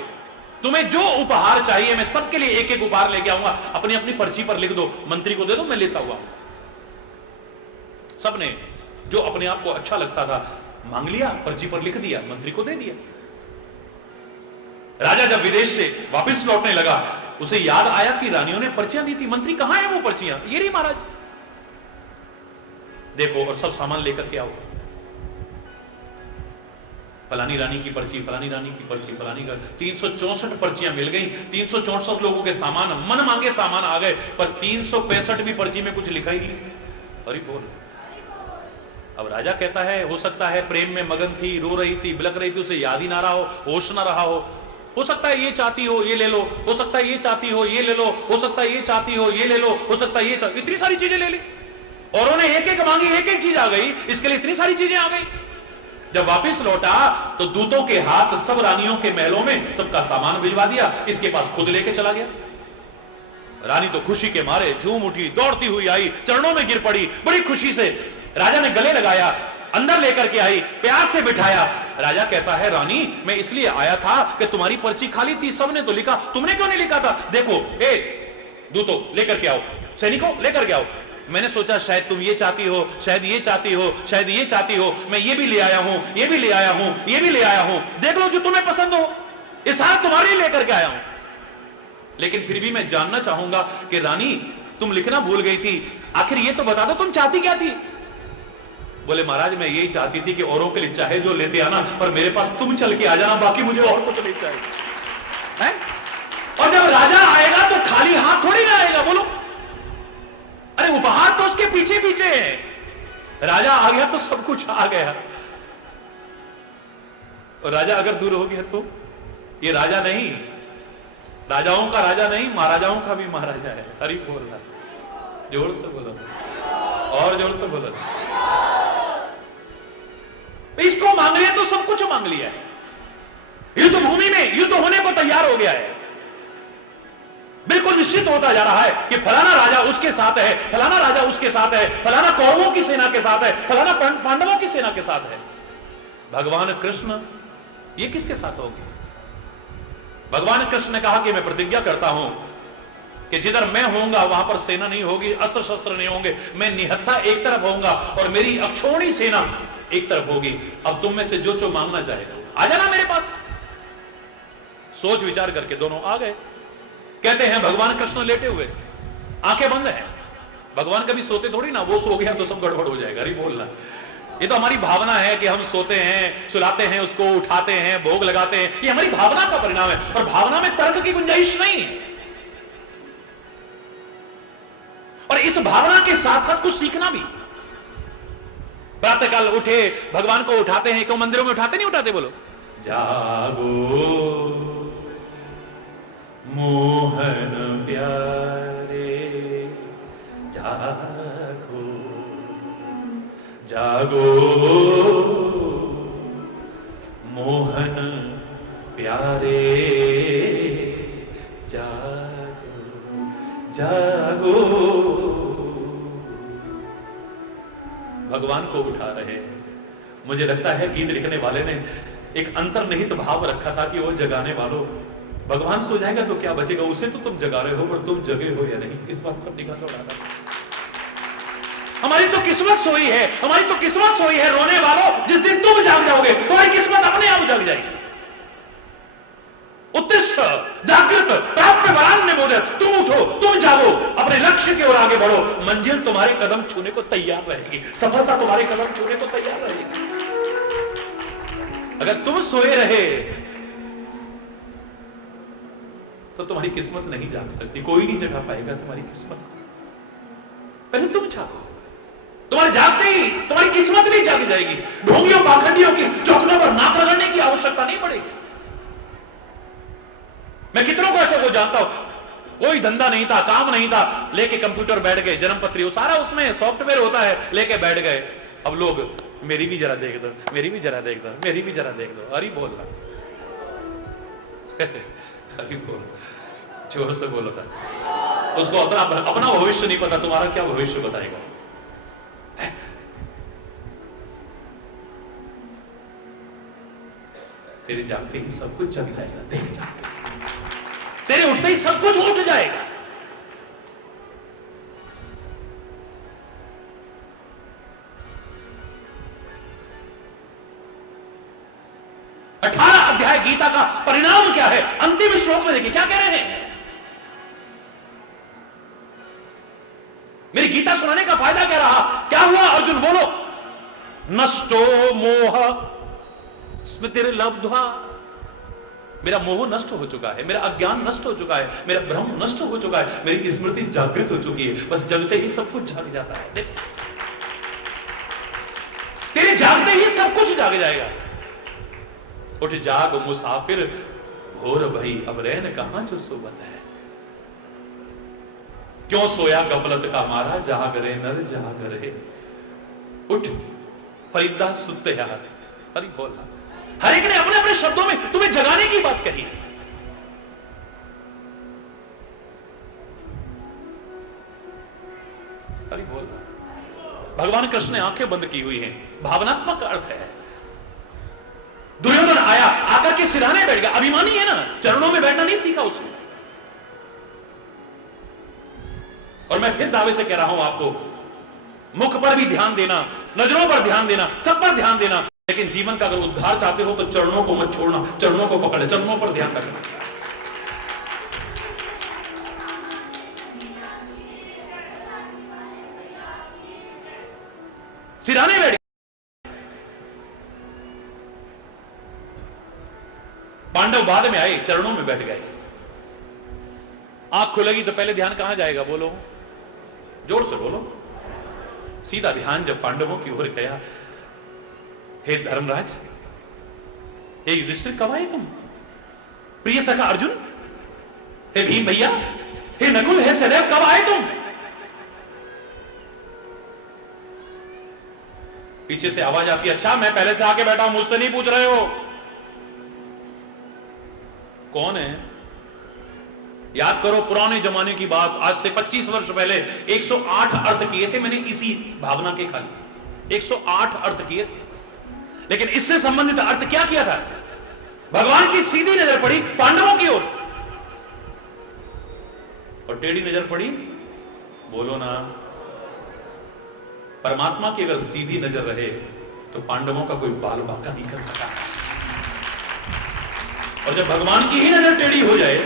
तुम्हें जो उपहार चाहिए मैं सबके लिए एक एक उपहार लेके आऊंगा, अपनी अपनी पर्ची पर लिख दो, मंत्री को दे दो, मैं लेता हुआ। सबने जो अपने आप को अच्छा लगता था मांग लिया, पर्ची पर लिख दिया, मंत्री को दे दिया। राजा जब विदेश से वापस लौटने लगा, उसे याद आया कि रानियों ने पर्चियां दी थी, मंत्री कहां है वो पर्चियां, ये रही महाराज, देखो, और सब सामान लेकर के आओ, फलानी रानी की पर्ची, फलानी रानी की पर्ची, फलानी का 364 पर्चियां मिल गई, 364 लोगों के सामान, मन मांगे सामान आ गए, पर 365 भी पर्ची में कुछ लिखा ही नहीं। अरे बोल। अब राजा कहता है हो सकता है प्रेम में मगन थी, रो रही थी, बिलक रही थी, उसे याद ही ना रहा हो, होश ना रहा हो सकता है ये चाहती हो ये ले लो, हो सकता है ये चाहती हो ये ले लो, हो सकता है ये चाहती हो ये ले लो, हो सकता है ये, इतनी सारी चीजें ले ली, और उन्हें एक एक मांगी, एक एक चीज आ गई, इसके लिए इतनी सारी चीजें आ गई। जब वापिस लौटा तो दूतों के हाथ सब रानियों के महलों में सबका सामान भिजवा दिया, इसके पास खुद लेके चला गया। रानी तो खुशी के मारे झूम उठी, दौड़ती हुई आई, चरणों में गिर पड़ी, बड़ी खुशी से राजा ने गले लगाया, अंदर लेकर के आई, प्यार से बिठाया। राजा कहता है रानी मैं इसलिए आया था कि तुम्हारी पर्ची खाली थी, सबने तो लिखा, तुमने क्यों नहीं लिखा था, देखो ए दूतों लेकर के आओ, सैनिकों लेकर के आओ, मैंने सोचा शायद तुम ये चाहती हो, शायद ये चाहती हो, शायद ये चाहती हो, मैं ये भी ले आया हूं, ये भी ले आया हूं, ये भी ले आया हूं, देख लो जो तुम्हें पसंद हो, इस हाथ तुम्हारे लिए लेकर के आया हूं। लेकिन फिर भी मैं जानना चाहूंगा कि रानी तुम लिखना भूल गई थी, आखिर ये तो बता दो तुम चाहती क्या थी। बोले महाराज मैं यही चाहती थी कि औरों के लिए चाहे जो लेते आना, पर मेरे पास तुम चल के आ जाना, बाकी मुझे और कुछ नहीं चाहिए है? और जब राजा आएगा तो खाली हाथ थोड़ी ना आएगा, बोलो, अरे उपहार तो उसके पीछे पीछे है, राजा आ गया तो सब कुछ आ गया, और राजा अगर दूर हो गया तो ये राजा नहीं, राजाओं का राजा नहीं, महाराजाओं का भी महाराजा है। हरि बोल रहा, जोर से बोलो, और जोर से बोलो। इसको मांग लिया तो सब कुछ मांग लिया है, युद्ध भूमि में युद्ध होने को तैयार हो गया है, बिल्कुल निश्चित होता जा रहा है कि फलाना राजा उसके साथ है, फलाना राजा उसके साथ है, फलाना कौरवों की सेना के साथ है, फलाना पांडवों की सेना के साथ है। भगवान कृष्ण ये किसके साथ होगी? भगवान कृष्ण ने कहा कि मैं प्रतिज्ञा करता हूं कि जिधर मैं होऊंगा वहां पर सेना नहीं होगी, अस्त्र शस्त्र नहीं होंगे, मैं निहत्था एक तरफ होऊंगा और मेरी अक्षौणी सेना एक तरफ होगी। अब तुम में से जो जो मांगना चाहेगा आ जाना मेरे पास। सोच विचार करके दोनों आ गए। कहते हैं भगवान कृष्ण लेटे हुए थे, आंखें बंद हैं। भगवान कभी सोते थोड़ी ना, वो सो गया तो सब गड़बड़ हो जाएगा। अरे बोलना, ये तो हमारी भावना है कि हम सोते हैं, सुलाते हैं, उसको उठाते हैं, भोग लगाते हैं, ये हमारी भावना का परिणाम है, और भावना में तर्क की गुंजाइश नहीं है। और इस भावना के साथ साथ कुछ सीखना भी। प्रातःकाल उठे, भगवान को उठाते हैं, क्यों मंदिरों में उठाते नहीं उठाते? बोलो, जागो मोहन प्यारे जागो, जागो मोहन प्यारे, जागो जागो। भगवान को उठा रहे हैं। मुझे लगता है गीत लिखने वाले ने एक अंतर्निहित भाव रखा था कि वो जगाने वालों, भगवान सो जाएगा तो क्या बचेगा, उसे तो तुम जगा रहे हो पर तुम जगे हो या नहीं, इस बात पर निगाह दौड़ाना। हमारी तो किस्मत सोई है, हमारी तो किस्मत सोई है रोने वालों। जिस दिन तुम जाग जाओगे तुम्हारी किस्मत अपने आप जग जाएगी। उत्तिष्ठ जागृत प्राप्त वरान्य बोधर, तुम उठो, तुम जागो, अपने लक्ष्य की ओर आगे बढ़ो। मंजिल तुम्हारे कदम छूने को तैयार रहेगी, सफलता तुम्हारे कदम छूने को तैयार रहेगी। अगर तुम सोए रहे तो तुम्हारी किस्मत नहीं जाग सकती, कोई नहीं जगा पाएगा तुम्हारी किस्मत को। पहले तुम जागो, तुम्हारे जागते ही तुम्हारी किस्मत भी जाग जाएगी। ढोंगियों पाखंडियों की चौखटों पर नाक रगड़ने की आवश्यकता नहीं पड़ेगी। मैं कितनों को ऐसे को जानता हूं, कोई धंधा नहीं था, काम नहीं था, लेके कंप्यूटर बैठ गए, जन्मपत्री वो सारा उसमें सॉफ्टवेयर होता है, लेके बैठ गए। अब लोग मेरी भी जरा देख दो, मेरी भी जरा देख दो, मेरी भी जरा देख दो। अरे बोलना अरे बोल, जोर से बोलो था। उसको अपना भविष्य नहीं पता, तुम्हारा क्या भविष्य बताएगा। तेरे जागते ही सब कुछ जग जाएगा, देख जा, तेरे उठते ही सब कुछ उठ जाएगा। अध्याय गीता का परिणाम क्या है, अंतिम श्लोक में देखिए क्या कह रहे हैं। मेरी गीता सुनाने का फायदा क्या रहा, क्या हुआ अर्जुन बोलो। नष्टो मोह स्मृतिर्लब्ध्वा, मेरा मोह नष्ट हो चुका है, मेरा अज्ञान नष्ट हो चुका है, मेरा भ्रम नष्ट हो चुका है, मेरी स्मृति जागृत हो चुकी है। बस जगते ही सब कुछ जाग जाता है। देख, तेरे जागते ही सब कुछ जाग जाएगा। उठ जाग मुसाफिर भोर भई, अब रहन कहां जो सोबत है। क्यों सोया गफलत का मारा, जाग रे नर जाग रे। उठ फरीदा सुते यार, हरि बोलना। हर एक ने अपने अपने शब्दों में तुम्हें जगाने की बात कही। हरि बोलना। भगवान कृष्ण ने आंखें बंद की हुई हैं, भावनात्मक अर्थ है। दुर्योधन आया, आकर के सिरहाने बैठ गया, अभिमानी है ना, चरणों में बैठना नहीं सीखा उसने। और मैं फिर दावे से कह रहा हूं आपको, मुख पर भी ध्यान देना, नजरों पर ध्यान देना, सब पर ध्यान देना, लेकिन जीवन का अगर उद्धार चाहते हो तो चरणों को मत छोड़ना, चरणों को पकड़े, चरणों पर ध्यान रखना। सिरहाने बैठ, पांडव बाद में आए, चरणों में बैठ गए। आंख खुलेगी तो पहले ध्यान कहां जाएगा, बोलो, जोर से बोलो। सीधा ध्यान जब पांडवों की ओर गया, हे धर्मराज, हे युधिष्ठिर, कब आए तुम? प्रिय सखा अर्जुन, हे भीम भैया, हे नकुल, हे सहदेव, कब आए तुम? पीछे से आवाज आती है, अच्छा मैं पहले से आके बैठा हूं, मुझसे नहीं पूछ रहे हो। कौन है? याद करो पुराने जमाने की बात, आज से 25 वर्ष पहले 108 अर्थ किए थे मैंने इसी भावना के खाली, 108 अर्थ किए थे। लेकिन इससे संबंधित अर्थ क्या किया था? भगवान की सीधी नजर पड़ी पांडवों की ओर, और टेढ़ी नजर पड़ी, बोलो ना, परमात्मा की अगर सीधी नजर रहे तो पांडवों का कोई बाल बांका नहीं कर सका। और जब भगवान की ही नजर टेढ़ी हो जाए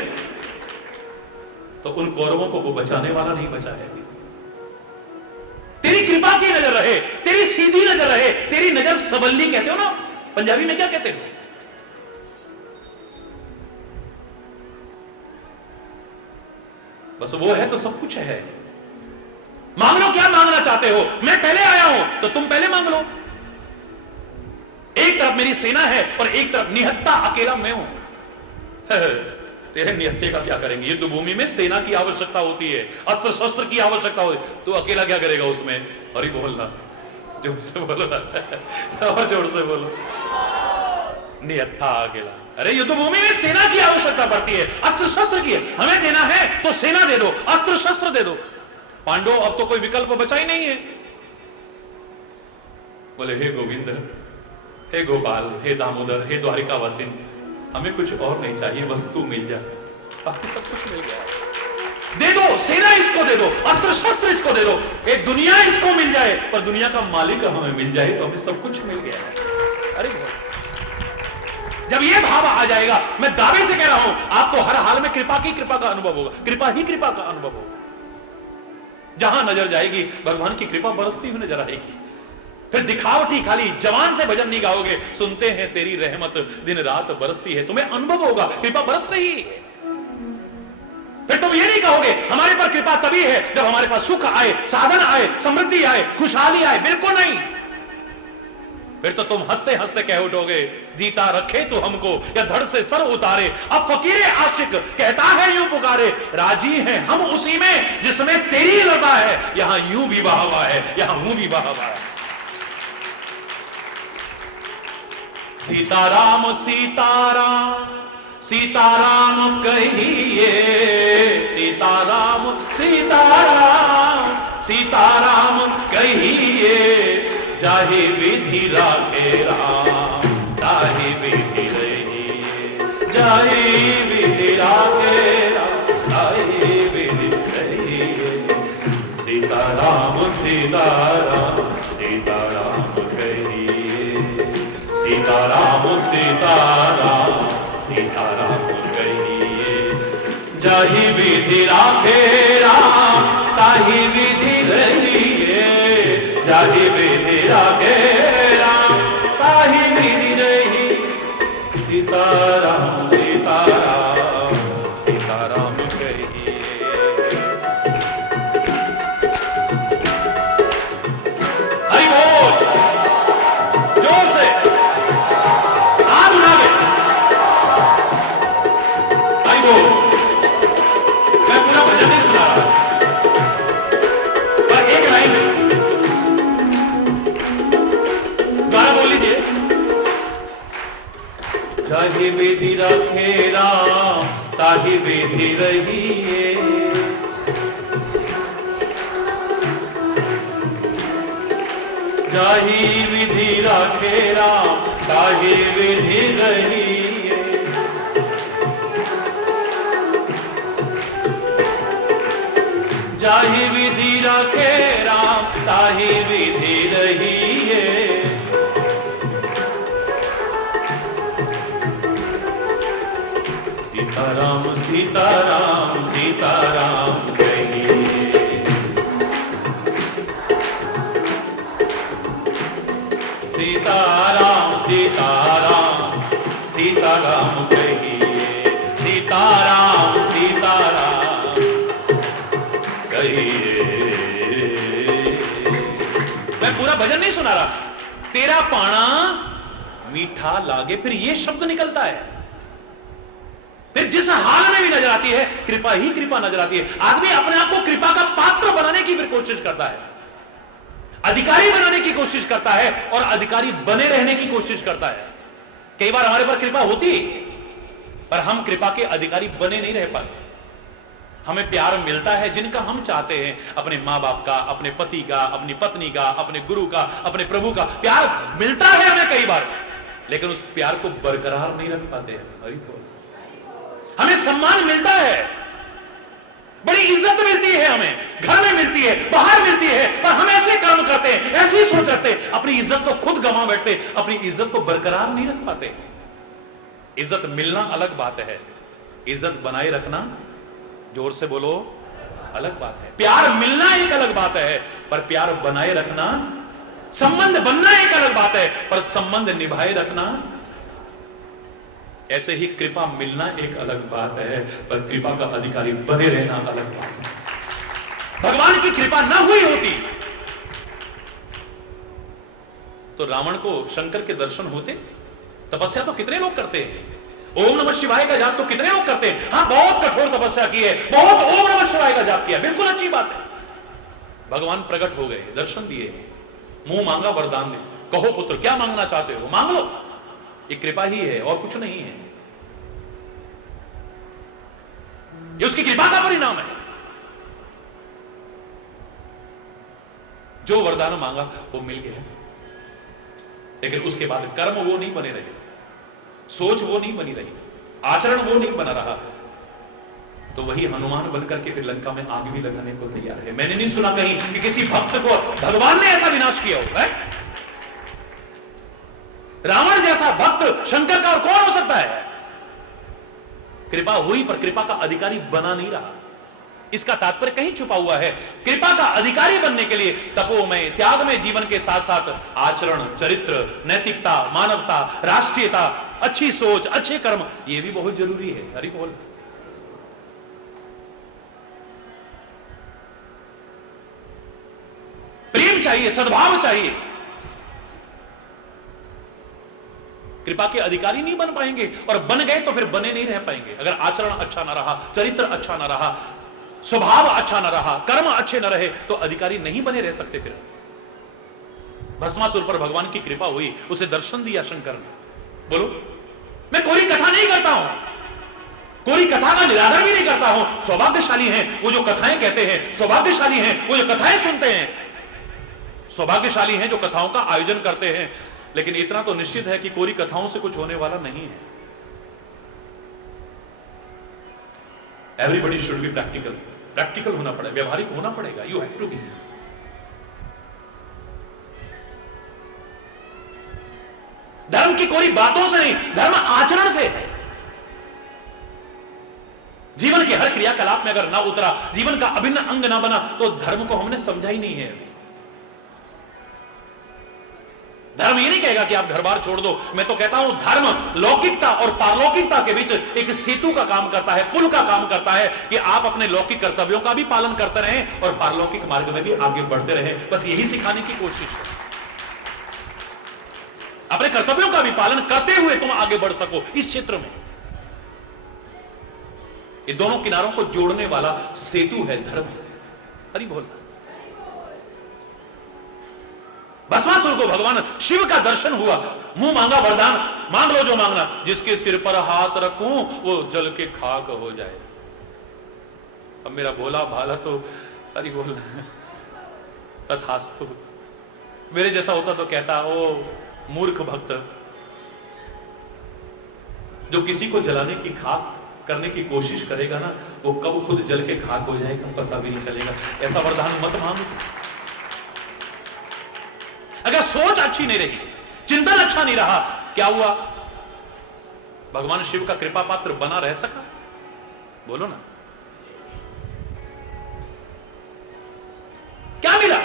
तो उन कौरवों को वो बचाने वाला नहीं बचा है। तेरी कृपा की नजर रहे, तेरी सीधी नजर रहे, तेरी नजर सबल्ली कहते हो ना, पंजाबी में क्या कहते हो? बस वो है तो सब कुछ है। मांग लो, क्या मांगना चाहते हो? मैं पहले आया हूं तो तुम पहले मांग लो। एक तरफ मेरी सेना है और एक तरफ निहत्ता अकेला मैं हूं। तेरे निहत्ते का क्या करेंगे? युद्ध भूमि में सेना की आवश्यकता होती है, अस्त्र शस्त्र की आवश्यकता होती है, तो अकेला क्या करेगा उसमें? अरे बोलना, जोर से बोलो और जोर से बोलो। नियत्था अकेला। अरे युद्धभूमि में सेना की आवश्यकता पड़ती है, अस्त्र शस्त्र की। हमें देना है तो सेना दे दो, अस्त्र शस्त्र दे दो। पांडव अब तो कोई विकल्प बचा ही नहीं है। बोले हे गोविंद, हे गोपाल, हे दामोदर, हे द्वारिकावासी, हमें कुछ और नहीं चाहिए, बस तू मिल जा, बाकी सब कुछ मिल गया। दे दो, सेना इसको दे दो, अस्त्र शस्त्र इसको दे दो, एक दुनिया इसको मिल जाए, पर दुनिया का मालिक हमें मिल जाए तो हमें सब कुछ मिल गया है। अरे जब ये भाव आ जाएगा, मैं दावे से कह रहा हूं, आपको हर हाल में कृपा का अनुभव होगा, कृपा ही कृपा का अनुभव होगा। जहां नजर जाएगी भगवान की कृपा बरसती हुई नजर आएगी। फिर दिखावटी खाली जवान से भजन नहीं गाओगे, सुनते हैं तेरी रहमत दिन रात बरसती है, तुम्हें अनुभव होगा कृपा बरस रही है। फिर तुम ये नहीं कहोगे हमारे पर कृपा तभी है जब हमारे पास सुख आए, साधन आए, समृद्धि आए, खुशहाली आए, बिल्कुल नहीं। फिर तो तुम हंसते हंसते कह उठोगे, जीता रखे तो हमको या धड़ से सर उतारे। अब फकीरे आशिक कहता है यूं पुकारे, राजी हैं हम उसी में जिसमें तेरी रजा है। यहां यूं भी बहावा है, यहां हूं भी बहावा है। सीताराम सीताराम सीताराम कहिए, सीताराम सीताराम सीताराम कहिए, जाहि विधि राखे राम ताहि विधि रहिए, जाहि विधि राखे राम ताहि विधि रहिए। सीताराम सीताराम सीताराम कहिए, सीताराम सीताराम सीताराम कहिए, जाहि विधि राखे राम ताहि विधि रहिए, जाहि विधि राखे राम ताहि विधि रहिए। सीताराम सीताराम सीताराम कहिए। हरि बोल, जोर से हाथ उठा के हरि बोल। मैं पूरा भजन नहीं सुना रहा, पर एक लाइन दोबारा बोल लीजिए। जाहि विधि रखे राम ताहि विधि रहिए, जाहि विधि रखे राम ताहि विधि रहिए, जाहि विधि रखे राम ताहि विधि रहिए। सीताराम सीताराम सीताराम कहिए, सीताराम सीताराम सीताराम कहिए, सीताराम सीताराम कहिए। मैं पूरा भजन नहीं सुना रहा। तेरा पाना मीठा लागे, फिर ये शब्द निकलता है। फिर जिस हाल में भी नजर आती है कृपा ही कृपा नजर आती है। आदमी अपने आप को कृपा का पात्र बनाने की फिर कोशिश करता है, अधिकारी बनाने की कोशिश करता है और अधिकारी बने रहने की कोशिश करता है। कई बार हमारे पर कृपा होती है पर हम कृपा के अधिकारी बने नहीं रह पाते। हमें प्यार मिलता है जिनका हम चाहते हैं, अपने मां बाप का, अपने पति का, अपनी पत्नी का, अपने गुरु का, अपने प्रभु का प्यार मिलता है हमें कई बार, लेकिन उस प्यार को बरकरार नहीं रख पाते हैं। हरि बोल। हमें सम्मान मिलता है, बड़ी इज्जत मिलती है, हमें घर में मिलती है, बाहर मिलती है, पर हम ऐसे कर्म करते हैं, ऐसी सोच रखते हैं, अपनी इज्जत को खुद गंवा बैठते, अपनी इज्जत को बरकरार नहीं रख पाते। इज्जत मिलना अलग बात है, इज्जत बनाए रखना, जोर से बोलो, अलग बात है। प्यार मिलना एक अलग बात है, पर प्यार बनाए रखना, संबंध बनना एक अलग बात है, पर संबंध निभाए रखना, ऐसे ही कृपा मिलना एक अलग बात है, पर कृपा का अधिकारी बने रहना अलग बात है। भगवान की कृपा ना हुई होती तो रावण को शंकर के दर्शन होते। तपस्या तो कितने लोग करते हैं, ओम नमः शिवाय का जाप तो कितने लोग करते हैं। हाँ, बहुत कठोर तपस्या की है, बहुत ओम नमः शिवाय का जाप किया, बिल्कुल अच्छी बात है। भगवान प्रकट हो गए, दर्शन दिए, मुंह मांगा वरदान दे। कहो पुत्र क्या मांगना चाहते हो, मांग लो। ये कृपा ही है और कुछ नहीं है, ये उसकी कृपा का परिणाम है। जो वरदान मांगा वो मिल गया, लेकिन उसके बाद कर्म वो नहीं बने रहे, सोच वो नहीं बनी रही, आचरण वो नहीं बना रहा, तो वही हनुमान बनकर के फिर लंका में आग भी लगाने को तैयार है। मैंने नहीं सुना कहीं कि किसी भक्त को भगवान ने ऐसा विनाश किया हो। है रावण जैसा भक्त शंकर का और कौन हो सकता है? कृपा हुई पर कृपा का अधिकारी बना नहीं रहा। इसका तात्पर्य कहीं छुपा हुआ है। कृपा का अधिकारी बनने के लिए तपोमय त्याग में जीवन के साथ साथ आचरण, चरित्र, नैतिकता, मानवता, राष्ट्रीयता, अच्छी सोच, अच्छे कर्म, ये भी बहुत जरूरी है। हरि बोल। प्रेम चाहिए, सद्भाव चाहिए। कृपा के अधिकारी नहीं बन पाएंगे, और बन गए तो फिर बने नहीं रह पाएंगे। अगर आचरण अच्छा ना रहा, चरित्र अच्छा ना रहा, स्वभाव अच्छा ना रहा, कर्म अच्छे ना रहे, तो अधिकारी नहीं बने रह सकते। फिर भस्मासुर पर भगवान की कृपा हुई, उसे दर्शन दिया शंकर ने। बोलो, मैं कोई कथा नहीं करता हूं, कोई कथा का निरादर भी नहीं करता हूं। सौभाग्यशाली हैं वो जो कथाएं कहते हैं, सौभाग्यशाली हैं वो जो कथाएं सुनते हैं, सौभाग्यशाली हैं जो कथाओं का आयोजन करते हैं। लेकिन इतना तो निश्चित है कि कोरी कथाओं से कुछ होने वाला नहीं है। Everybody should be practical, practical होना पड़ेगा, व्यवहारिक होना पड़ेगा। You have to be. धर्म की कोई बातों से नहीं, धर्म आचरण से है। जीवन के हर क्रियाकलाप में अगर ना उतरा, जीवन का अभिन्न अंग ना बना, तो धर्म को हमने समझा ही नहीं है। धर्म ये नहीं कहेगा कि आप घर बार छोड़ दो। मैं तो कहता हूं धर्म लौकिकता और पारलौकिकता के बीच एक सेतु का काम करता है, पुल का काम करता है, कि आप अपने लौकिक कर्तव्यों का भी पालन करते रहें और पारलौकिक मार्ग में भी आगे बढ़ते रहें। बस यही सिखाने की कोशिश है। अपने कर्तव्यों का भी पालन करते हुए तुम आगे बढ़ सको इस क्षेत्र में। ये दोनों किनारों को जोड़ने वाला सेतु है धर्म। हरि बोल। भस्मासुर को भगवान शिव का दर्शन हुआ, मुंह मांगा वरदान, मांग लो जो मांगना, जिसके सिर पर हाथ रखूं वो जल के खाक हो जाए। अब मेरा भोला भाला तो हरि बोल तथास्तु। मेरे जैसा होता तो कहता, ओ मूर्ख भक्त, जो किसी को जलाने की खाक करने की कोशिश करेगा ना, वो कब खुद जल के खाक हो जाएगा पता भी नहीं चलेगा। ऐसा वरदान मत मांगो। अगर सोच अच्छी नहीं रही, चिंतन अच्छा नहीं रहा, क्या हुआ? भगवान शिव का कृपा पात्र बना रह सका? बोलो ना, क्या मिला?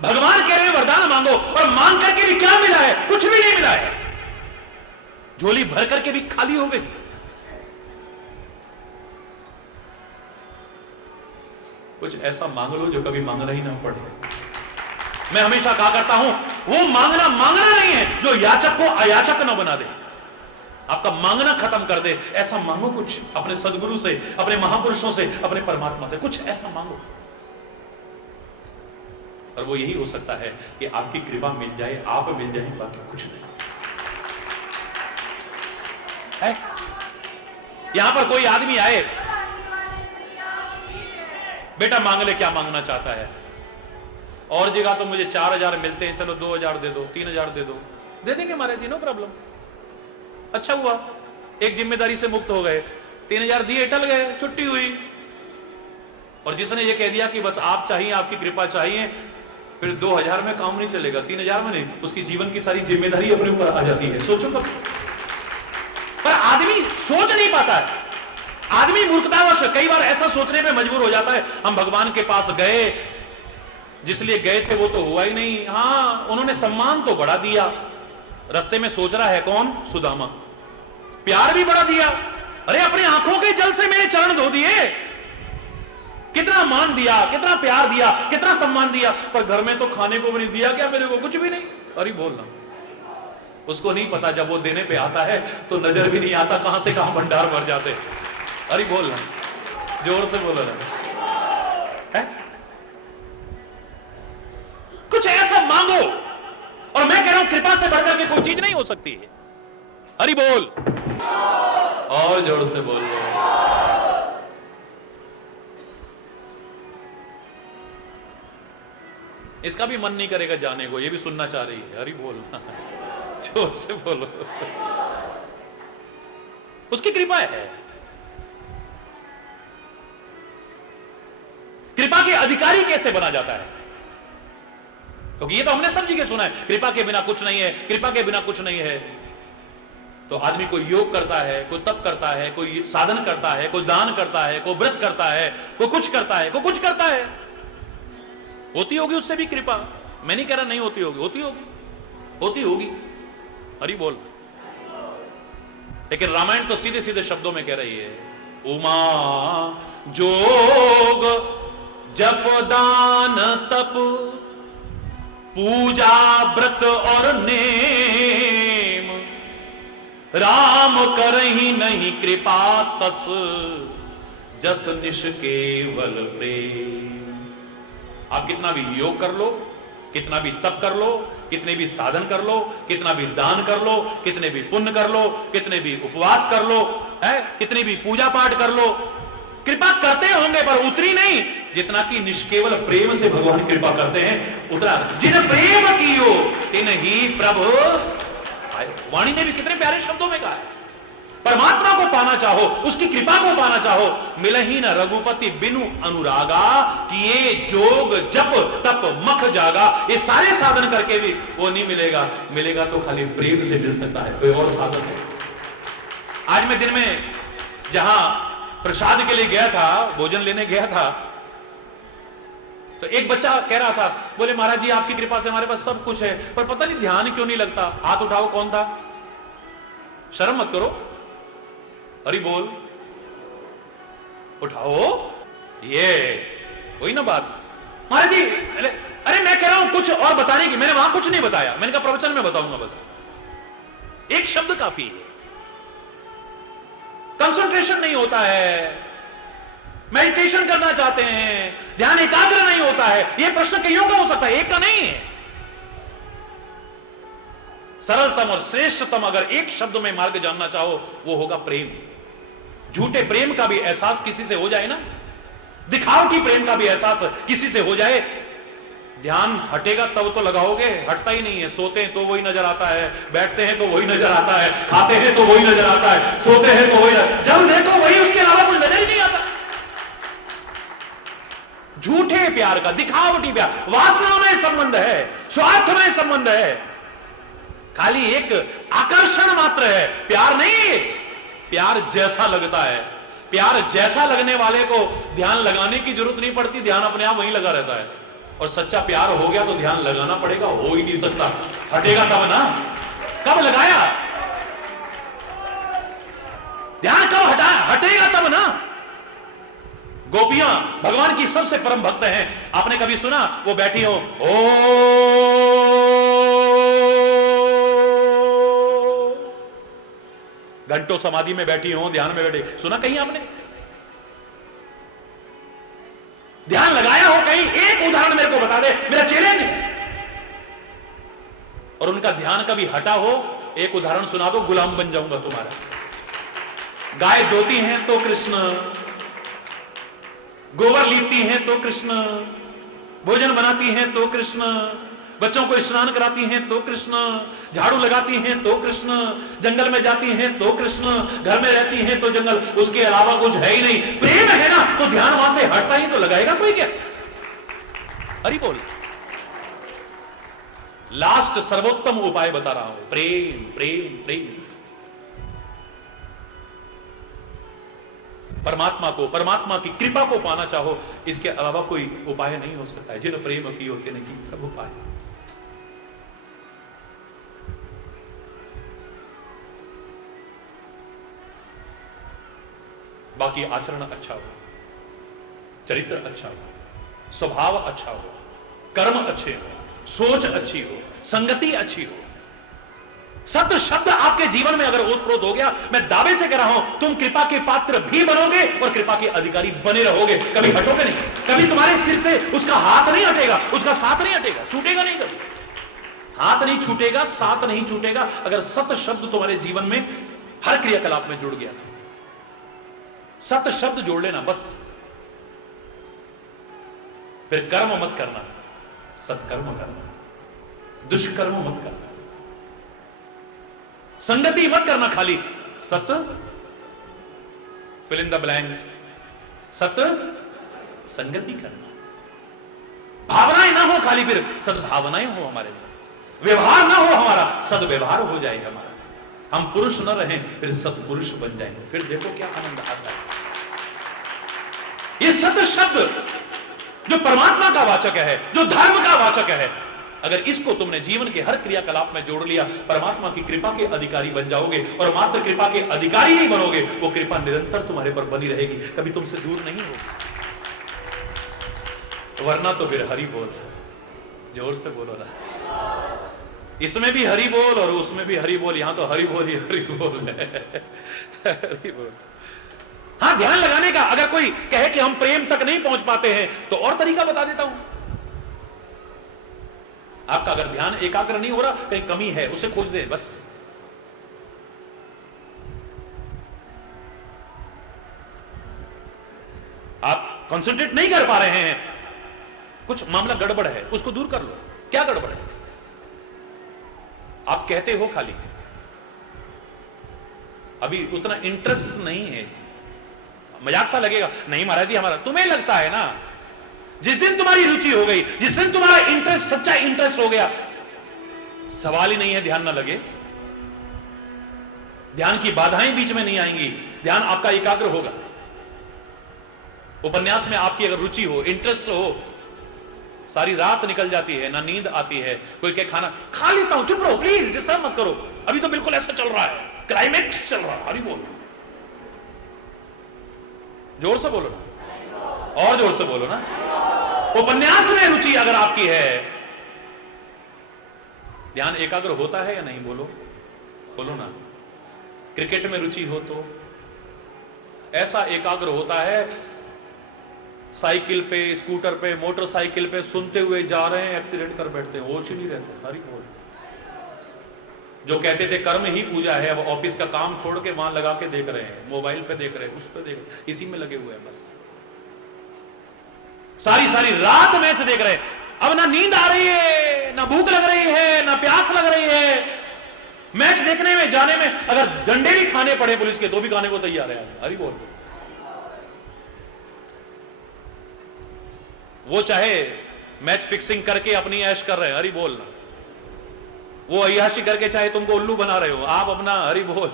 भगवान कह रहे हैं वरदान मांगो, और मांग करके भी क्या मिला है? कुछ भी नहीं मिला है। झोली भर करके भी खाली हो गई। कुछ ऐसा मांग लो जो कभी मांगना ही ना पड़े। मैं हमेशा कहा करता हूं, वो मांगना नहीं है जो याचक को अयाचक न बना दे, आपका मांगना खत्म कर दे। ऐसा मांगो कुछ अपने सदगुरु से, अपने महापुरुषों से, अपने परमात्मा से, कुछ ऐसा मांगो। और वो यही हो सकता है कि आपकी कृपा मिल जाए, आप मिल जाए, बाकी कुछ नहीं है। यहां पर कोई आदमी आए, बेटा मांग ले क्या मांगना चाहता है। और जगह तो मुझे 4000 मिलते हैं, चलो 2000 दे दो, 3000 दे दो, दे देंगे महाराज जी, नो प्रॉब्लम। अच्छा हुआ, एक जिम्मेदारी से मुक्त हो गए। 3000 दिए, टल गए, छुट्टी हुई। और जिसने ये कह दिया कि बस आप चाहिए, आपकी कृपा चाहिए, फिर 2000 में काम नहीं चलेगा, 3000 में नहीं, उसकी जीवन की सारी जिम्मेदारी अपने ऊपर आ जाती है। सोचो पर आदमी सोच नहीं पाता है। आदमी मूर्खतावश कई बार ऐसा सोचने में मजबूर हो जाता है, हम भगवान के पास गए, जिसलिए गए थे वो तो हुआ ही नहीं। हाँ, उन्होंने सम्मान तो बड़ा दिया, रास्ते में सोच रहा है कौन? सुदामा। प्यार भी बड़ा दिया, अरे अपनी आंखों के जल से मेरे चरण धो दिए, कितना मान दिया, कितना प्यार दिया, कितना सम्मान दिया, पर घर में तो खाने को भी नहीं दिया क्या मेरे को? कुछ भी नहीं। अरे बोलना, उसको नहीं पता जब वो देने पे आता है तो नजर भी नहीं आता कहां से कहां भंडार भर जाते। अरे बोलना, जोर से बोलो ना। कुछ ऐसा से बढ़कर के कोई चीज नहीं हो सकती है। हरि बोल, और जोर से बोल लो। इसका भी मन नहीं करेगा जाने को, ये भी सुनना चाह रही है। हरि बोल, जोर से बोलो। उसकी कृपा है। कृपा के अधिकारी कैसे बना जाता है? क्योंकि ये तो हमने समझी के सुना है, कृपा के बिना कुछ नहीं है, कृपा के बिना कुछ नहीं है। तो आदमी कोई योग करता है, कोई तप करता है, कोई साधन करता है, कोई दान करता है, कोई व्रत करता है, कोई कुछ करता है, कोई कुछ करता है। होती होगी उससे भी कृपा, मैं नहीं कह रहा नहीं होती होगी, होती होगी, होती होगी। हरि बोल। लेकिन रामायण तो सीधे सीधे शब्दों में कह रही है, उमा जोग जप दान तप पूजा व्रत और नेम राम करहि नहीं कृपा तस जस निश केवल प्रेम। आप कितना भी योग कर लो, कितना भी तप कर लो, कितने भी साधन कर लो, कितना भी दान कर लो, कितने भी पुण्य कर लो, कितने भी उपवास कर लो, है कितनी भी पूजा पाठ कर लो, कृपा करते होंगे पर उतरी नहीं जितना कि निष्केवल प्रेम से भगवान कृपा करते हैं उतना। जिन प्रेम कियो तिन ही प्रभु। वाणी ने भी कितने प्यारे शब्दों में कहा है, परमात्मा को पाना चाहो, उसकी कृपा को पाना चाहो, मिलही न रघुपति बिनु अनुरागा, कि ये जोग जप तप मख जागा। ये सारे साधन करके भी वो नहीं मिलेगा, मिलेगा तो खाली प्रेम से मिल सकता है, कोई और साधन है। आज मैं दिन में जहां प्रसाद के लिए गया था, भोजन लेने गया था, तो एक बच्चा कह रहा था, बोले महाराज जी आपकी कृपा से हमारे पास सब कुछ है, पर पता नहीं ध्यान क्यों नहीं लगता। हाथ उठाओ, कौन था? शर्म मत करो, हरि बोल, उठाओ। ये कोई ना बात महाराज जी, अरे मैं कह रहा हूं कुछ और बताने की, मैंने वहां कुछ नहीं बताया, मैंने कहा प्रवचन में बताऊंगा, बस एक शब्द काफी है। कंसंट्रेशन नहीं होता है, मेडिटेशन करना चाहते हैं, ध्यान एकाग्र नहीं होता है। यह प्रश्न कईयों का हो सकता है, एक का नहीं है। सरलतम और श्रेष्ठतम अगर एक शब्द में मार्ग जानना चाहो वो होगा प्रेम। झूठे प्रेम का भी एहसास किसी से हो जाए ना, दिखावटी प्रेम का भी एहसास किसी से हो जाए, ध्यान हटेगा तब तो लगाओगे, हटता ही नहीं है। सोते हैं तो वही नजर आता है, बैठते हैं तो वही नजर आता है, खाते हैं तो वही नजर आता है, सोते हैं तो वही, जब देखो वही, उसके अलावा कुछ नजर ही नहीं आता। झूठे प्यार का, दिखावटी प्यार, वासना में संबंध है, स्वार्थ में संबंध है, खाली एक आकर्षण मात्र है, प्यार नहीं। प्यार जैसा लगता है, प्यार जैसा लगने वाले को ध्यान लगाने की जरूरत नहीं पड़ती, ध्यान अपने आप वहीं लगा रहता है। और सच्चा प्यार हो गया तो ध्यान लगाना पड़ेगा, हो ही नहीं सकता, हटेगा तब ना। कब लगाया ध्यान, कब हटाया, हटेगा तब ना। गोपियां भगवान की सबसे परम भक्त हैं। आपने कभी सुना वो बैठी हो, घंटों समाधि में बैठी हो, ध्यान में बैठी, सुना कहीं आपने? ध्यान लगाया हो कहीं? एक उदाहरण मेरे को बता दे, मेरा चैलेंज। और उनका ध्यान कभी हटा हो, एक उदाहरण सुना दो, गुलाम बन जाऊंगा तुम्हारा। गाय धोती हैं तो कृष्ण, गोबर लीपती हैं तो कृष्ण, भोजन बनाती हैं तो कृष्ण, बच्चों को स्नान कराती हैं तो कृष्ण, झाड़ू लगाती हैं तो कृष्ण, जंगल में जाती हैं तो कृष्ण, घर में रहती हैं तो जंगल, उसके अलावा कुछ है ही नहीं। प्रेम है ना तो ध्यान वहां से हटता ही तो लगाएगा कोई क्या? हरि बोल। लास्ट सर्वोत्तम उपाय बता रहा हूं, प्रेम प्रेम प्रेम। परमात्मा को, परमात्मा की कृपा को पाना चाहो, इसके अलावा कोई उपाय नहीं हो सकता है। जिन प्रेम की होते नहीं प्रभु पाए। बाकी आचरण अच्छा हो, चरित्र अच्छा हो, स्वभाव अच्छा हो, कर्म अच्छे हो, सोच अच्छी हो, संगति अच्छी हो, सत्य शब्द आपके जीवन में अगर ओतप्रोत हो गया, मैं दावे से कह रहा हूं तुम कृपा के पात्र भी बनोगे और कृपा के अधिकारी बने रहोगे। कभी हटोगे नहीं, कभी तुम्हारे सिर से उसका हाथ नहीं हटेगा, उसका साथ नहीं हटेगा, छूटेगा नहीं कभी। हाथ नहीं छूटेगा, साथ नहीं छूटेगा अगर सत शब्द तुम्हारे जीवन में हर क्रियाकलाप में जुड़ गया। सत शब्द जोड़ लेना बस। फिर कर्म मत करना, सत्कर्म करना, दुष्कर्म मत करना, संगति मत करना खाली, सत फिल इन द ब्लैंक्स, सत संगति करना। भावनाएं ना हो खाली, फिर सद्भावनाएं हो हमारे अंदर। व्यवहार ना हो हमारा, सदव्यवहार हो जाए हमारा। हम पुरुष न रहें, फिर सत्पुरुष बन जाएंगे। फिर देखो क्या आनंद आता है। ये सत शब्द जो परमात्मा का वाचक है, जो धर्म का वाचक है, अगर इसको तुमने जीवन के हर क्रियाकलाप में जोड़ लिया, परमात्मा की कृपा के अधिकारी बन जाओगे। और मात्र कृपा के अधिकारी नहीं बनोगे, वो कृपा निरंतर तुम्हारे पर बनी रहेगी, कभी तुमसे दूर नहीं होगी। वरना तो फिर हरि बोल, जोर से बोलो ना। इसमें भी हरि बोल और उसमें भी हरि बोल, यहां तो हरि बोल ही हरि बोल है। हरि बोल। हाँ, ध्यान लगाने का। अगर कोई कहे कि हम प्रेम तक नहीं पहुंच पाते हैं, तो और तरीका बता देता हूं। आपका अगर ध्यान एकाग्र नहीं हो रहा, कहीं कमी है, उसे खोज दे बस। आप कंसंट्रेट नहीं कर पा रहे हैं, कुछ मामला गड़बड़ है, उसको दूर कर लो। क्या गड़बड़ है? आप कहते हो खाली, अभी उतना इंटरेस्ट नहीं है इसमें। मजाक सा लगेगा, नहीं महाराज जी हमारा, तुम्हें लगता है ना। जिस दिन तुम्हारी रुचि हो गई, जिस दिन तुम्हारा इंटरेस्ट, सच्चा इंटरेस्ट हो गया, सवाल ही नहीं है ध्यान ना लगे। ध्यान की बाधाएं बीच में नहीं आएंगी, ध्यान आपका एकाग्र होगा। उपन्यास में आपकी अगर रुचि हो, इंटरेस्ट हो, सारी रात निकल जाती है, ना नींद आती है। कोई कहे खाना खा लेता हूं, चुप रहो प्लीज, डिस्टर्ब मत करो, अभी तो बिल्कुल ऐसा चल रहा है, क्लाइमेक्स चल रहा है। हरि बोल, जोर से बोलो ना, और जोर से बोलो ना। उपन्यास में रुचि अगर आपकी है, ध्यान एकाग्र होता है या नहीं? बोलो, बोलो ना। क्रिकेट में रुचि हो तो ऐसा एकाग्र होता है, साइकिल पे, स्कूटर पे, मोटरसाइकिल पे सुनते हुए जा रहे हैं, एक्सीडेंट कर बैठते हैं, होश ही नहीं रहता। हरि बोल। जो कहते थे कर्म ही पूजा है, अब ऑफिस का काम छोड़ के वहां लगा के देख रहे हैं, मोबाइल पे देख रहे हैं, उस पे देख रहे हैं, इसी में लगे हुए हैं बस। सारी सारी रात मैच देख रहे हैं, अब ना नींद आ रही है, ना भूख लग रही है, ना प्यास लग रही है। मैच देखने में, जाने में अगर डंडे भी खाने पड़े पुलिस के, तो भी खाने को तैयार है। हरि बोल। वो चाहे मैच फिक्सिंग करके अपनी ऐश कर रहे हैं, हरि बोल ना। वो अय्याशी करके चाहे तुमको उल्लू बना रहे हो, आप अपना हरि बोल।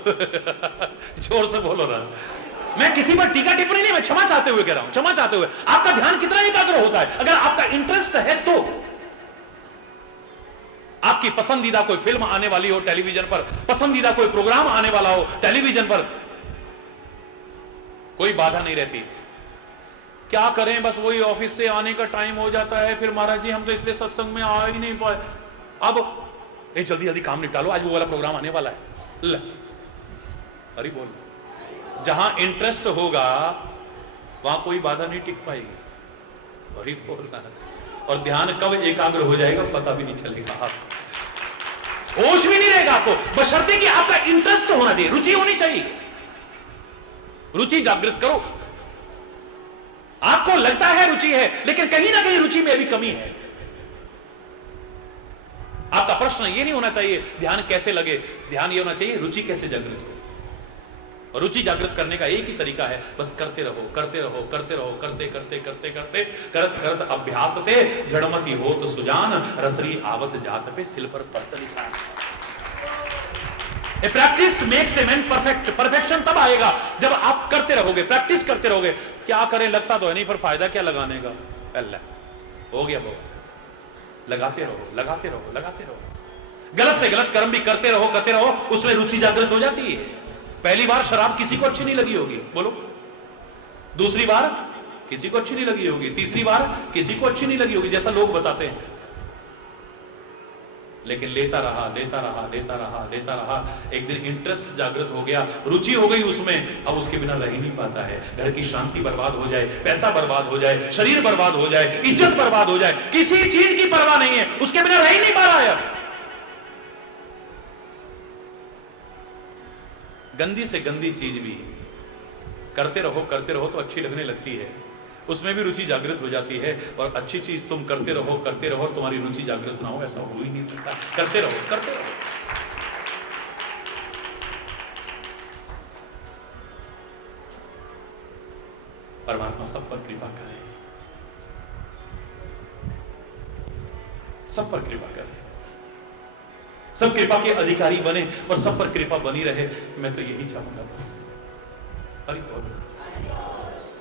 जोर से बोलो ना। मैं किसी पर टीका टिप्पणी नहीं, मैं क्षमा चाहते हुए कह रहा हूं, क्षमा चाहते हुए। आपका ध्यान कितना एकाग्र होता है? अगर आपका इंटरेस्ट है तो आपकी पसंदीदा कोई फिल्म आने वाली हो टेलीविजन पर, पसंदीदा कोई प्रोग्राम आने वाला हो टेलीविजन पर, कोई बाधा नहीं रहती। क्या करें, बस वही ऑफिस से आने का टाइम हो जाता है, फिर महाराज जी हम तो इसलिए सत्संग में आ ही नहीं पाए। अब जल्दी जल्दी काम निपटा लो, आज वो वाला प्रोग्राम आने वाला है। हरि बोल। जहां इंटरेस्ट होगा वहां कोई बाधा नहीं टिक पाएगी। हरि बोलना। और ध्यान कब एकाग्र हो जाएगा पता भी नहीं चलेगा, आप होश भी नहीं रहेगा आपको, बशर्ते कि आपका इंटरेस्ट होना चाहिए, रुचि होनी चाहिए। रुचि जागृत करो। आपको लगता है रुचि है, लेकिन कहीं ना कहीं रुचि में अभी कमी है। आपका प्रश्न यह नहीं होना चाहिए ध्यान कैसे लगे, ध्यान यह होना चाहिए रुचि कैसे जागृत हो। और रुचि जागृत करने का एक ही तरीका है, बस करते रहो, करते रहो, करते रहो, करते करते करते करते करत करत अभ्यास थे जड़मती हो तो सुजान, रसरी आवत जात पे सिल पर परत निशान। Practice makes a man perfect. Perfection तब आएगा जब आप करते रहोगे, प्रैक्टिस करते रहोगे। क्या करें, लगता तो है नहीं, पर फायदा क्या लगाने का। अल्लाह हो गया बहुत। लगाते रहो, लगाते रहो, लगाते रहो। गलत से गलत कर्म भी करते रहो, करते रहो, उसमें रुचि जागृत हो जाती है। पहली बार शराब किसी को अच्छी नहीं लगी होगी, बोलो। दूसरी बार किसी को अच्छी नहीं लगी होगी, तीसरी बार किसी को अच्छी नहीं लगी होगी, जैसा लोग बताते हैं। लेकिन लेता रहा, लेता रहा, लेता रहा, लेता रहा। एक दिन इंटरेस्ट जागृत हो गया, रुचि हो गई उसमें, अब उसके बिना रह ही नहीं पाता है। घर की शांति बर्बाद हो जाए, पैसा बर्बाद हो जाए, शरीर बर्बाद हो जाए, इज्जत बर्बाद हो जाए, किसी चीज की परवाह नहीं है, उसके बिना रह ही नहीं पा रहा है। गंदी से गंदी चीज भी करते रहो तो अच्छी लगने लगती है, उसमें भी रुचि जागृत हो जाती है। और अच्छी चीज तुम करते रहो, तुम्हारी रुचि जागृत ना हो, ऐसा हो ही नहीं सकता। करते रहो। परमात्मा सब पर कृपा करे, सब पर कृपा करे, सब कृपा के अधिकारी बने और सब पर कृपा बनी रहे। मैं तो यही चाहूंगा बस।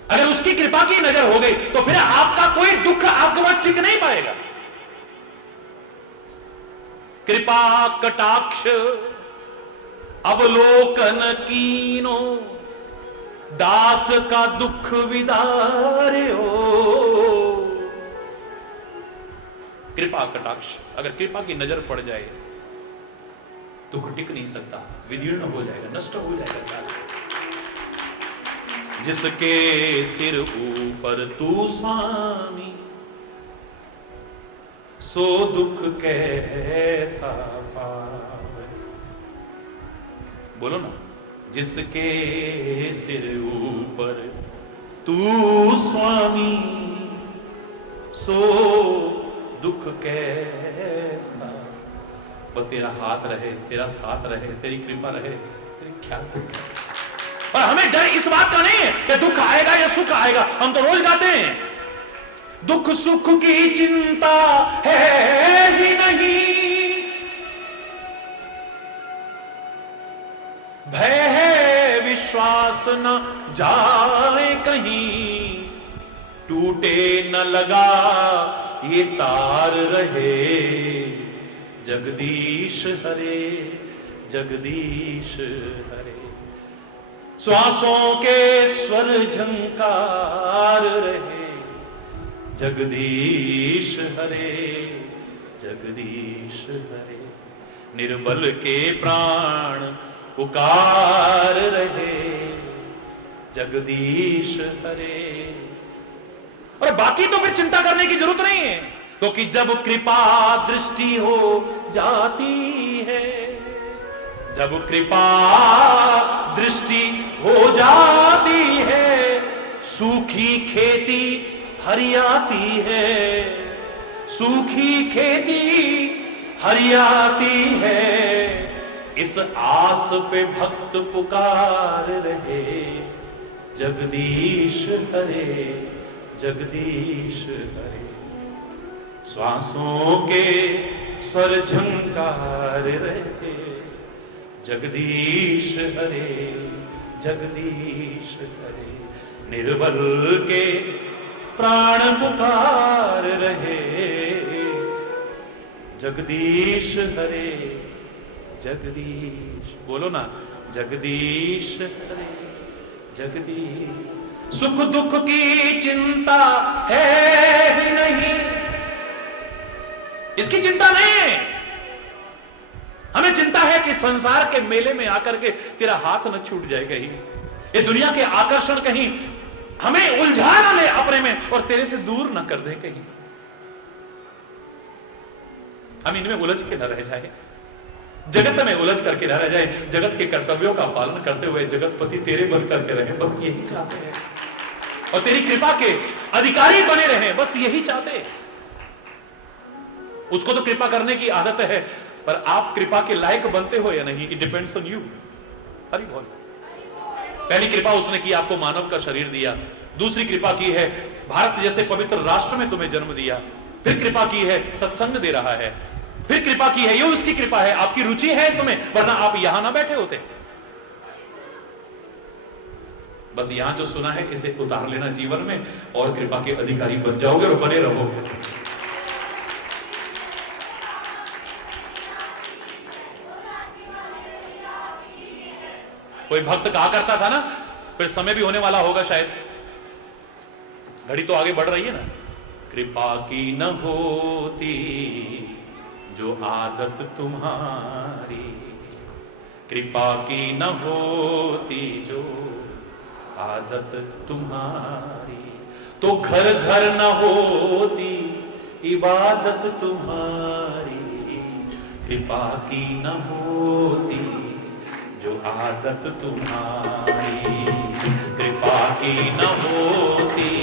अगर उसकी कृपा की नजर हो गई तो फिर आपका कोई दुख आपके पास टिक नहीं पाएगा। कृपा कटाक्ष अवलोकन कीनो, दास का दुख विदारे हो। कृपा कटाक्ष, अगर कृपा की नजर पड़ जाए दुख टिक नहीं सकता, विदीर्ण हो जाएगा, नष्ट हो जाएगा सारा। जिसके सिर ऊपर तू स्वामी, सो दुख कैसा पावे। बोलो ना, जिसके सिर ऊपर तू स्वामी, सो दुख कैसा। वो तेरा हाथ रहे, तेरा साथ रहे, तेरी कृपा रहे, तेरी ख्याति। और हमें डर इस बात का नहीं है कि दुख आएगा या सुख आएगा। हम तो रोज गाते हैं, दुख सुख की चिंता है ही नहीं, भय है विश्वास न जाए कहीं, टूटे न लगा ये तार रहे, जगदीश हरे जगदीश हरे। श्वासों के स्वर झंकार रहे, जगदीश हरे जगदीश हरे। निर्बल के प्राण पुकार रहे, जगदीश हरे। और बाकी तो फिर चिंता करने की जरूरत नहीं है, क्योंकि जब कृपा दृष्टि हो जाती है, जब कृपा दृष्टि हो जाती है, सूखी खेती हरियाती है, सूखी खेती हरियाती है। इस आस पे भक्त पुकार रहे, जगदीश हरे जगदीश हरे। श्वासों के स्वर झंकार रहे, जगदीश हरे जगदीश हरे। निर्बल के प्राण पुकार रहे, जगदीश हरे जगदीश। बोलो ना, जगदीश हरे जगदीश। सुख दुख की चिंता है ही नहीं, इसकी चिंता नहीं है। हमें चिंता है कि संसार के मेले में आकर के तेरा हाथ न छूट जाए कहीं, ये दुनिया के आकर्षण कहीं हमें उलझा ना ले अपने में और तेरे से दूर ना कर दे कहीं, हम इनमें उलझ के न रह जाए, जगत में उलझ करके न रह जाए। जगत के कर्तव्यों का पालन करते हुए जगतपति तेरे बन करके रहे, बस यही चाहते हैं। और तेरी कृपा के अधिकारी बने रहे, बस यही चाहते हैं। उसको तो कृपा करने की आदत है, पर आप कृपा के लायक बनते हो या नहीं, it depends on you. Hari बोल। पहली कृपा उसने की, आपको मानव का शरीर दिया। दूसरी कृपा की है, भारत जैसे पवित्र राष्ट्र में तुम्हें जन्म दिया। फिर कृपा की है, सत्संग दे रहा है। फिर कृपा की है, ये उसकी कृपा है, आपकी रुचि है इसमें, वरना आप यहां ना बैठे होते। बस यहां जो सुना है इसे उतार लेना जीवन में, और कृपा के अधिकारी बन जाओगे और बने रहोगे। कोई भक्त कहा करता था ना, फिर समय भी होने वाला होगा शायद, घड़ी तो आगे बढ़ रही है ना। कृपा की न होती जो आदत तुम्हारी, कृपा की न होती जो आदत तुम्हारी, तो घर घर न होती इबादत तुम्हारी। कृपा की न होती जो आदत तुम्हारी कृपा की न होती